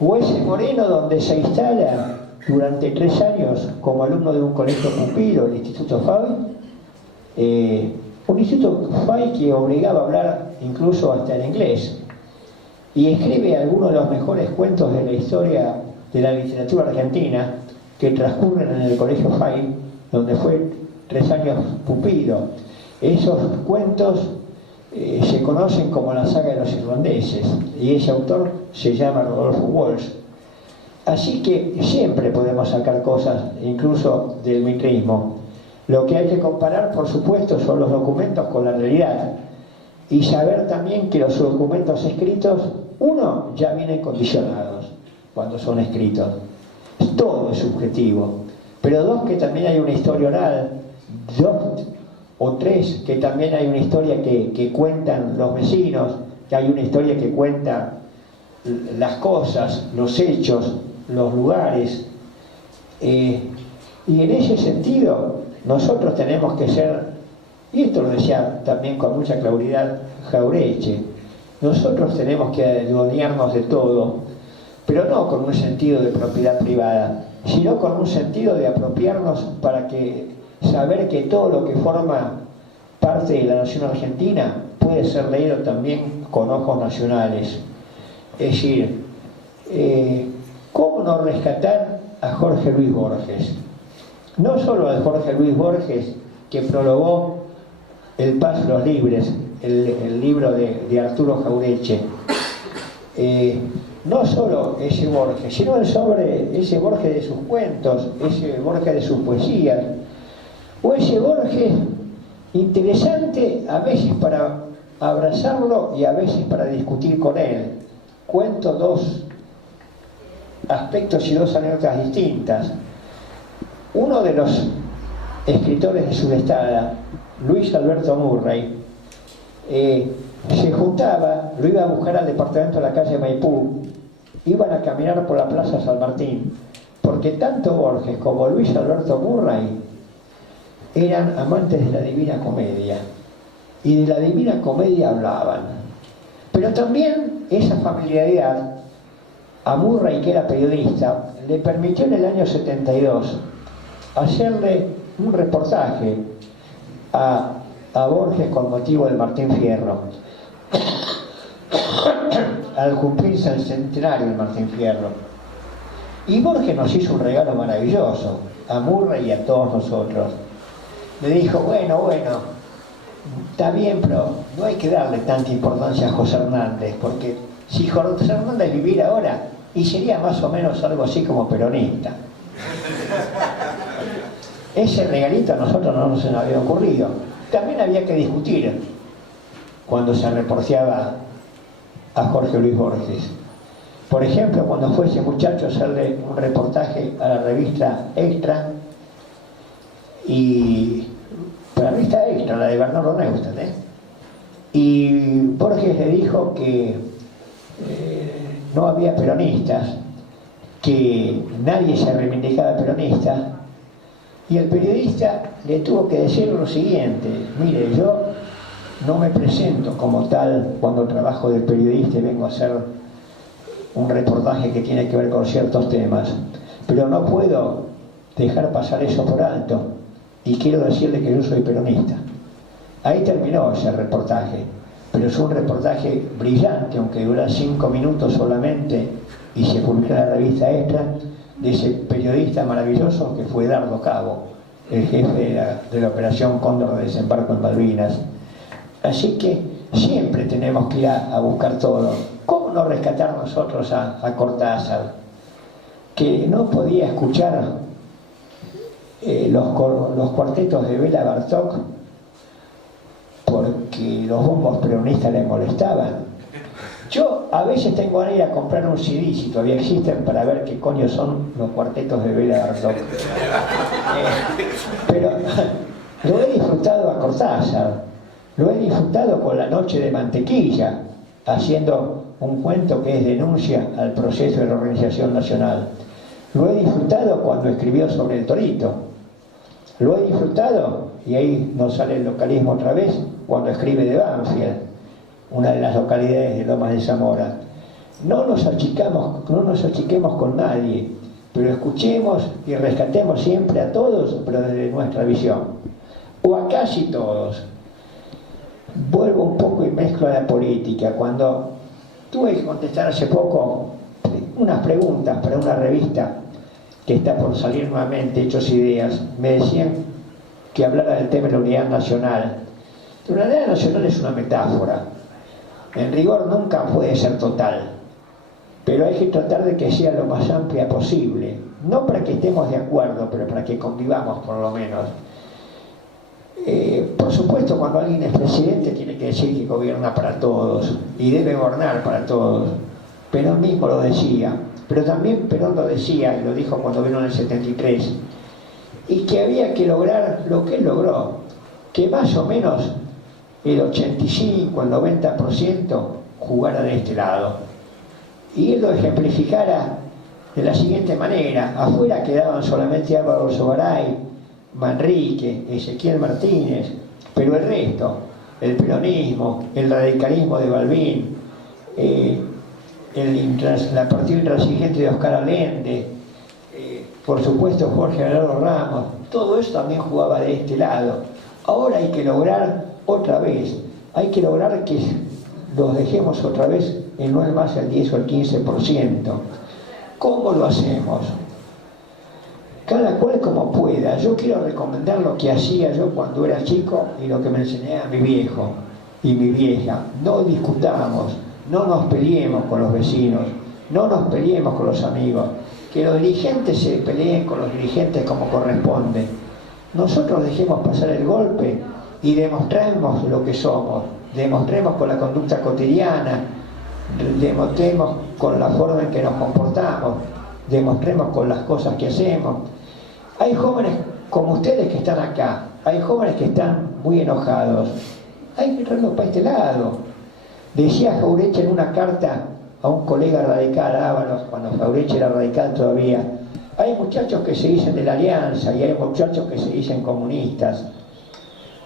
O ese Moreno, donde se instala durante 3 años como alumno de un colegio pupilo, el Instituto Fay, un Instituto Fay que obligaba a hablar incluso hasta el inglés, y escribe algunos de los mejores cuentos de la historia de la literatura argentina que transcurren en el colegio Fay, donde fue 3 años pupilo. Esos cuentos se conocen como la saga de los irlandeses, y ese autor se llama Rodolfo Walsh. Así que siempre podemos sacar cosas, incluso del mitrismo. Lo que hay que comparar, por supuesto, son los documentos con la realidad, y saber también que los documentos escritos, uno, ya vienen condicionados cuando son escritos. Todo es subjetivo. Pero 2, que también hay una historia oral, 2 o 3, que también hay una historia que cuentan los vecinos, que hay una historia que cuenta las cosas, los hechos, los lugares. Y en ese sentido, nosotros tenemos que ser, y esto lo decía también con mucha claridad Jauretche, nosotros tenemos que adueñarnos de todo, pero no con un sentido de propiedad privada, sino con un sentido de apropiarnos para saber que todo lo que forma parte de la nación argentina puede ser leído también con ojos nacionales. Es decir, ¿cómo no rescatar a Jorge Luis Borges? No solo a Jorge Luis Borges, que prologó El Paso de los Libres, el libro de Arturo Jauretche. No solo ese Borges, sino ese Borges de sus cuentos, ese Borges de sus poesías, o ese Borges interesante a veces para abrazarlo y a veces para discutir con él. Cuento 2 aspectos y 2 anécdotas distintas. Uno de los escritores de Sudestada, Luis Alberto Murray, se juntaba, lo iba a buscar al departamento de la calle Maipú, iban a caminar por la Plaza San Martín, porque tanto Borges como Luis Alberto Murray eran amantes de la Divina Comedia, y de la Divina Comedia hablaban. Pero también esa familiaridad a Murray, que era periodista, le permitió en el año 72 hacerle un reportaje a Borges con motivo del Martín Fierro, al cumplirse el centenario del Martín Fierro. Y Borges nos hizo un regalo maravilloso a Murray y a todos nosotros. Le dijo, bueno, está bien, pero no hay que darle tanta importancia a José Hernández, porque si José Hernández viviera ahora, y sería más o menos algo así como peronista. Ese regalito a nosotros no nos había ocurrido. También había que discutir cuando se reporteaba a Jorge Luis Borges. Por ejemplo, cuando fue ese muchacho a hacerle un reportaje a la revista Extra, y la revista Extra, la de Bernardo Neustadt, y Borges le dijo que no había peronistas, que nadie se reivindicaba peronista, y el periodista le tuvo que decir lo siguiente: mire, yo no me presento como tal cuando trabajo de periodista y vengo a hacer un reportaje que tiene que ver con ciertos temas, pero no puedo dejar pasar eso por alto, y quiero decirle que yo soy peronista. Ahí terminó ese reportaje, pero es un reportaje brillante, aunque dura 5 minutos solamente, y se publicó en la revista Extra, de ese periodista maravilloso que fue Dardo Cabo, el jefe de la operación Cóndor de desembarco en Malvinas. Así que siempre tenemos que ir a buscar todo. ¿Cómo no rescatar nosotros a Cortázar, que no podía escuchar los cuartetos de Béla Bartók porque los bombos peronistas le molestaban? Yo a veces tengo que ir a comprar un CD, si todavía existen, para ver qué coño son los cuartetos de Béla Bartók. Pero lo he disfrutado a Cortázar, lo he disfrutado con La Noche de Mantequilla, haciendo un cuento que es denuncia al proceso de la Organización Nacional. Lo he disfrutado cuando escribió sobre el Torito. Lo he disfrutado, y ahí nos sale el localismo otra vez, cuando escribe de Banfield, una de las localidades de Lomas de Zamora. No nos achiquemos con nadie, pero escuchemos y rescatemos siempre a todos, pero desde nuestra visión, o a casi todos. Vuelvo un poco y mezclo a la política. Cuando tuve que contestar hace poco unas preguntas para una revista que está por salir nuevamente, Hechos e Ideas, me decían que hablara del tema de la unidad nacional. Pero la unidad nacional es una metáfora. En rigor nunca puede ser total, pero hay que tratar de que sea lo más amplia posible, no para que estemos de acuerdo, pero para que convivamos por lo menos. Por supuesto, cuando alguien es presidente tiene que decir que gobierna para todos y debe gobernar para todos. Perón mismo lo decía, pero también Perón lo decía, y lo dijo cuando vino en el 73, y que había que lograr lo que él logró, que más o menos el 85, el 90% jugara de este lado. Y él lo ejemplificara de la siguiente manera: afuera quedaban solamente Álvaro Sogaray, Manrique, Ezequiel Martínez, pero el resto, el peronismo, el radicalismo de Balbín, la partida intransigente de Oscar Allende, por supuesto Jorge Alvarado Ramos, todo eso también jugaba de este lado. Ahora hay que lograr otra vez, hay que lograr que los dejemos otra vez en no es más el 10 o el 15%. ¿Cómo lo hacemos? Cada cual como pueda. Yo quiero recomendar lo que hacía yo cuando era chico y lo que me enseñaba mi viejo y mi vieja. No discutamos, no nos peleemos con los vecinos, no nos peleemos con los amigos. Que los dirigentes se peleen con los dirigentes como corresponde. Nosotros dejemos pasar el golpe y demostremos lo que somos. Demostremos con la conducta cotidiana, demostremos con la forma en que nos comportamos, demostremos con las cosas que hacemos. Hay jóvenes como ustedes que están acá, hay jóvenes que están muy enojados. hay que traerlos para este lado. Decía Jauretche en una carta a un colega radical, Ábalos, cuando Jauretche era radical todavía, hay muchachos que se dicen de la Alianza y hay muchachos que se dicen comunistas.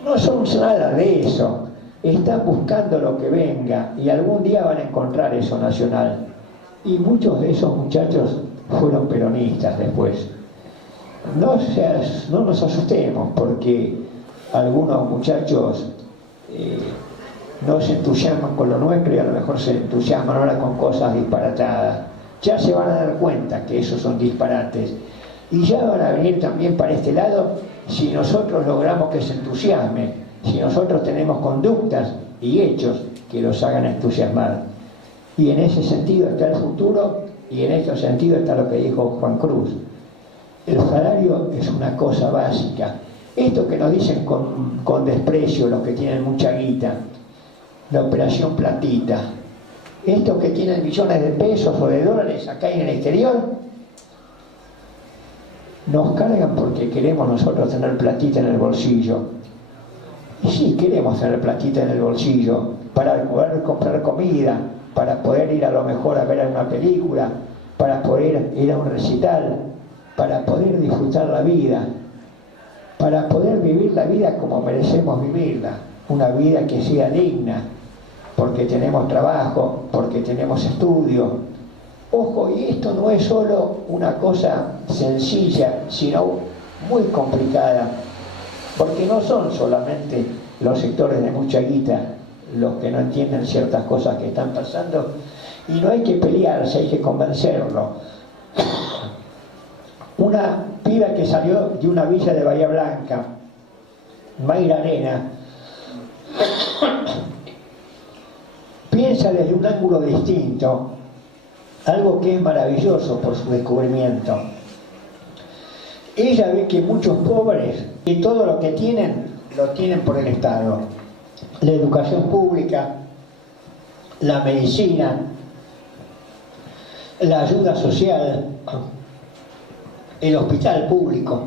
No son nada de eso. Están buscando lo que venga y algún día van a encontrar eso nacional. Y muchos de esos muchachos fueron peronistas después. No nos asustemos porque algunos muchachos no se entusiasman con lo nuestro y a lo mejor se entusiasman ahora con cosas disparatadas. Ya se van a dar cuenta que esos son disparates. Y ya van a venir también para este lado si nosotros logramos que se entusiasmen. Si nosotros tenemos conductas y hechos que los hagan entusiasmar. Y en ese sentido está el futuro y en este sentido está lo que dijo Juan Cruz. El salario es una cosa básica. Esto que nos dicen con desprecio los que tienen mucha guita, la operación platita, estos que tienen millones de pesos o de dólares acá en el exterior, nos cargan porque queremos nosotros tener platita en el bolsillo. Y sí, queremos tener platita en el bolsillo para poder comprar comida, para poder ir a lo mejor a ver una película, para poder ir a un recital, para poder disfrutar la vida, para poder vivir la vida como merecemos vivirla, una vida que sea digna, porque tenemos trabajo, porque tenemos estudio. Ojo, y esto no es solo una cosa sencilla, sino muy complicada. Porque no son solamente los sectores de mucha guita los que no entienden ciertas cosas que están pasando y no hay que pelearse, hay que convencerlo. Una piba que salió de una villa de Bahía Blanca, Mayra Arena, piensa desde un ángulo distinto, algo que es maravilloso por su descubrimiento. Ella ve que muchos pobres, y todo lo que tienen, lo tienen por el Estado. La educación pública, la medicina, la ayuda social, el hospital público.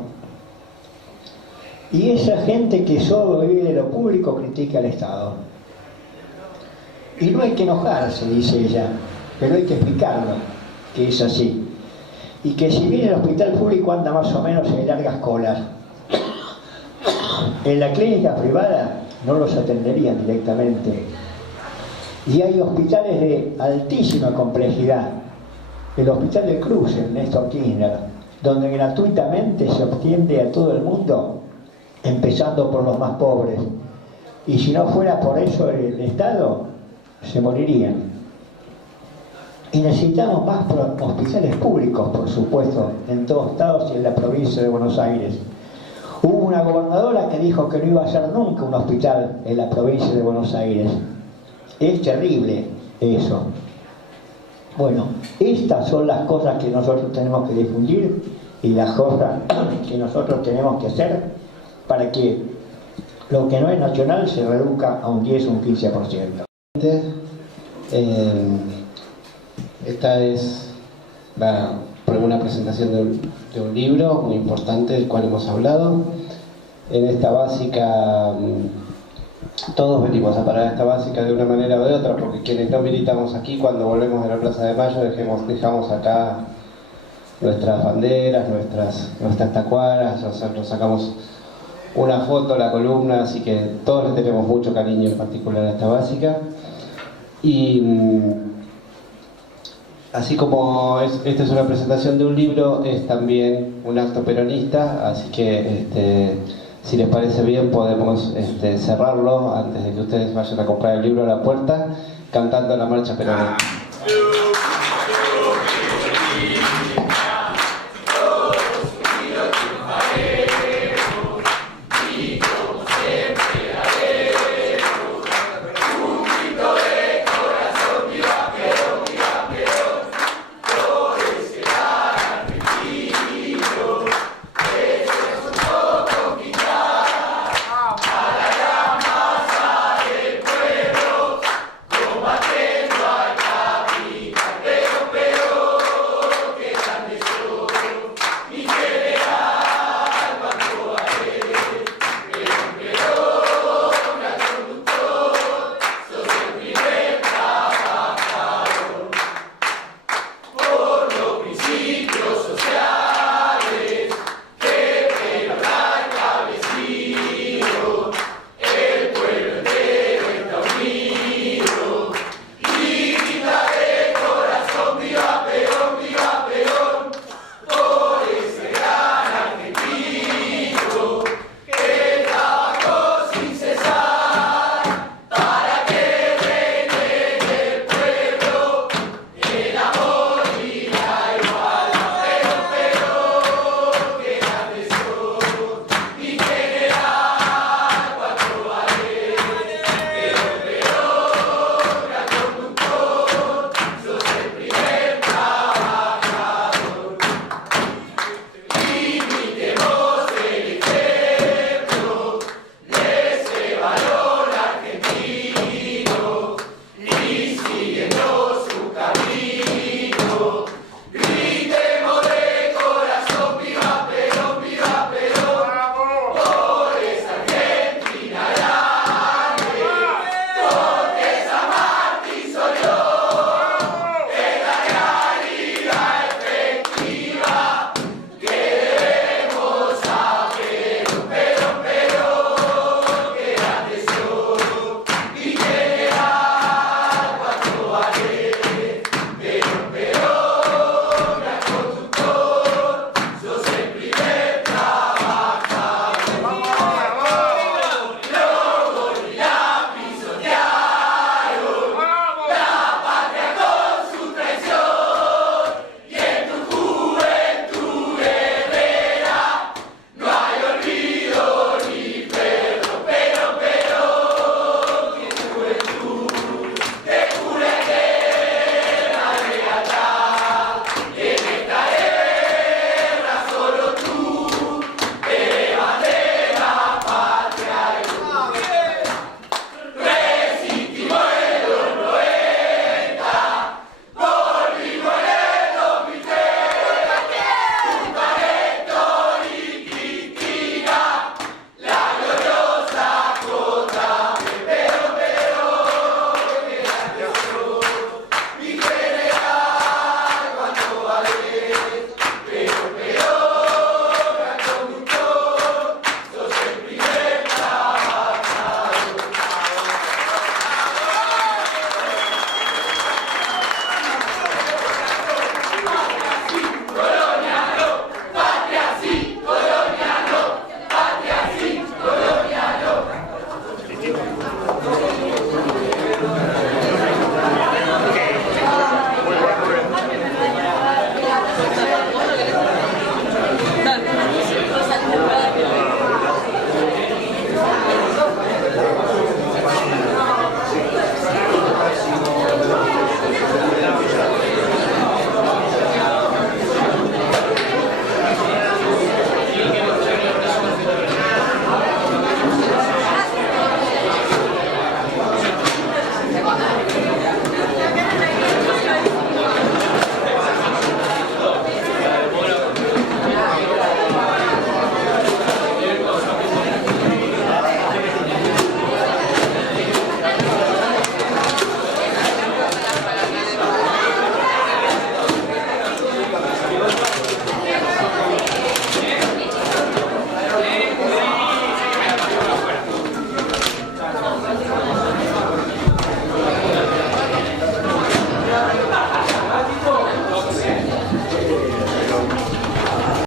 Y esa gente que solo vive de lo público critica al Estado. Y no hay que enojarse, dice ella, pero hay que explicarlo, que es así. Y que si bien el hospital público anda más o menos en largas colas, en la clínica privada no los atenderían directamente. Y hay hospitales de altísima complejidad. El Hospital del Cruce, Néstor Kirchner, donde gratuitamente se atiende a todo el mundo, empezando por los más pobres. Y si no fuera por eso el Estado, se morirían. Y necesitamos más hospitales públicos, por supuesto, en todos Estados y en la provincia de Buenos Aires. Hubo una gobernadora que dijo que no iba a hacer nunca un hospital en la provincia de Buenos Aires. Es terrible eso. Bueno, estas son las cosas que nosotros tenemos que difundir y las cosas que nosotros tenemos que hacer para que lo que no es nacional se reduzca a un 10 o un 15%. Esta es una presentación de un libro muy importante del cual hemos hablado. En esta básica, todos venimos a parar a esta básica de una manera o de otra, porque quienes no militamos aquí, cuando volvemos de la Plaza de Mayo, dejamos acá nuestras banderas, nuestras tacuaras, nos sacamos una foto, la columna, así que todos le tenemos mucho cariño en particular a esta básica. Y así como esta es una presentación de un libro, es también un acto peronista, así que si les parece bien podemos cerrarlo antes de que ustedes vayan a comprar el libro a la puerta, cantando la marcha peronista.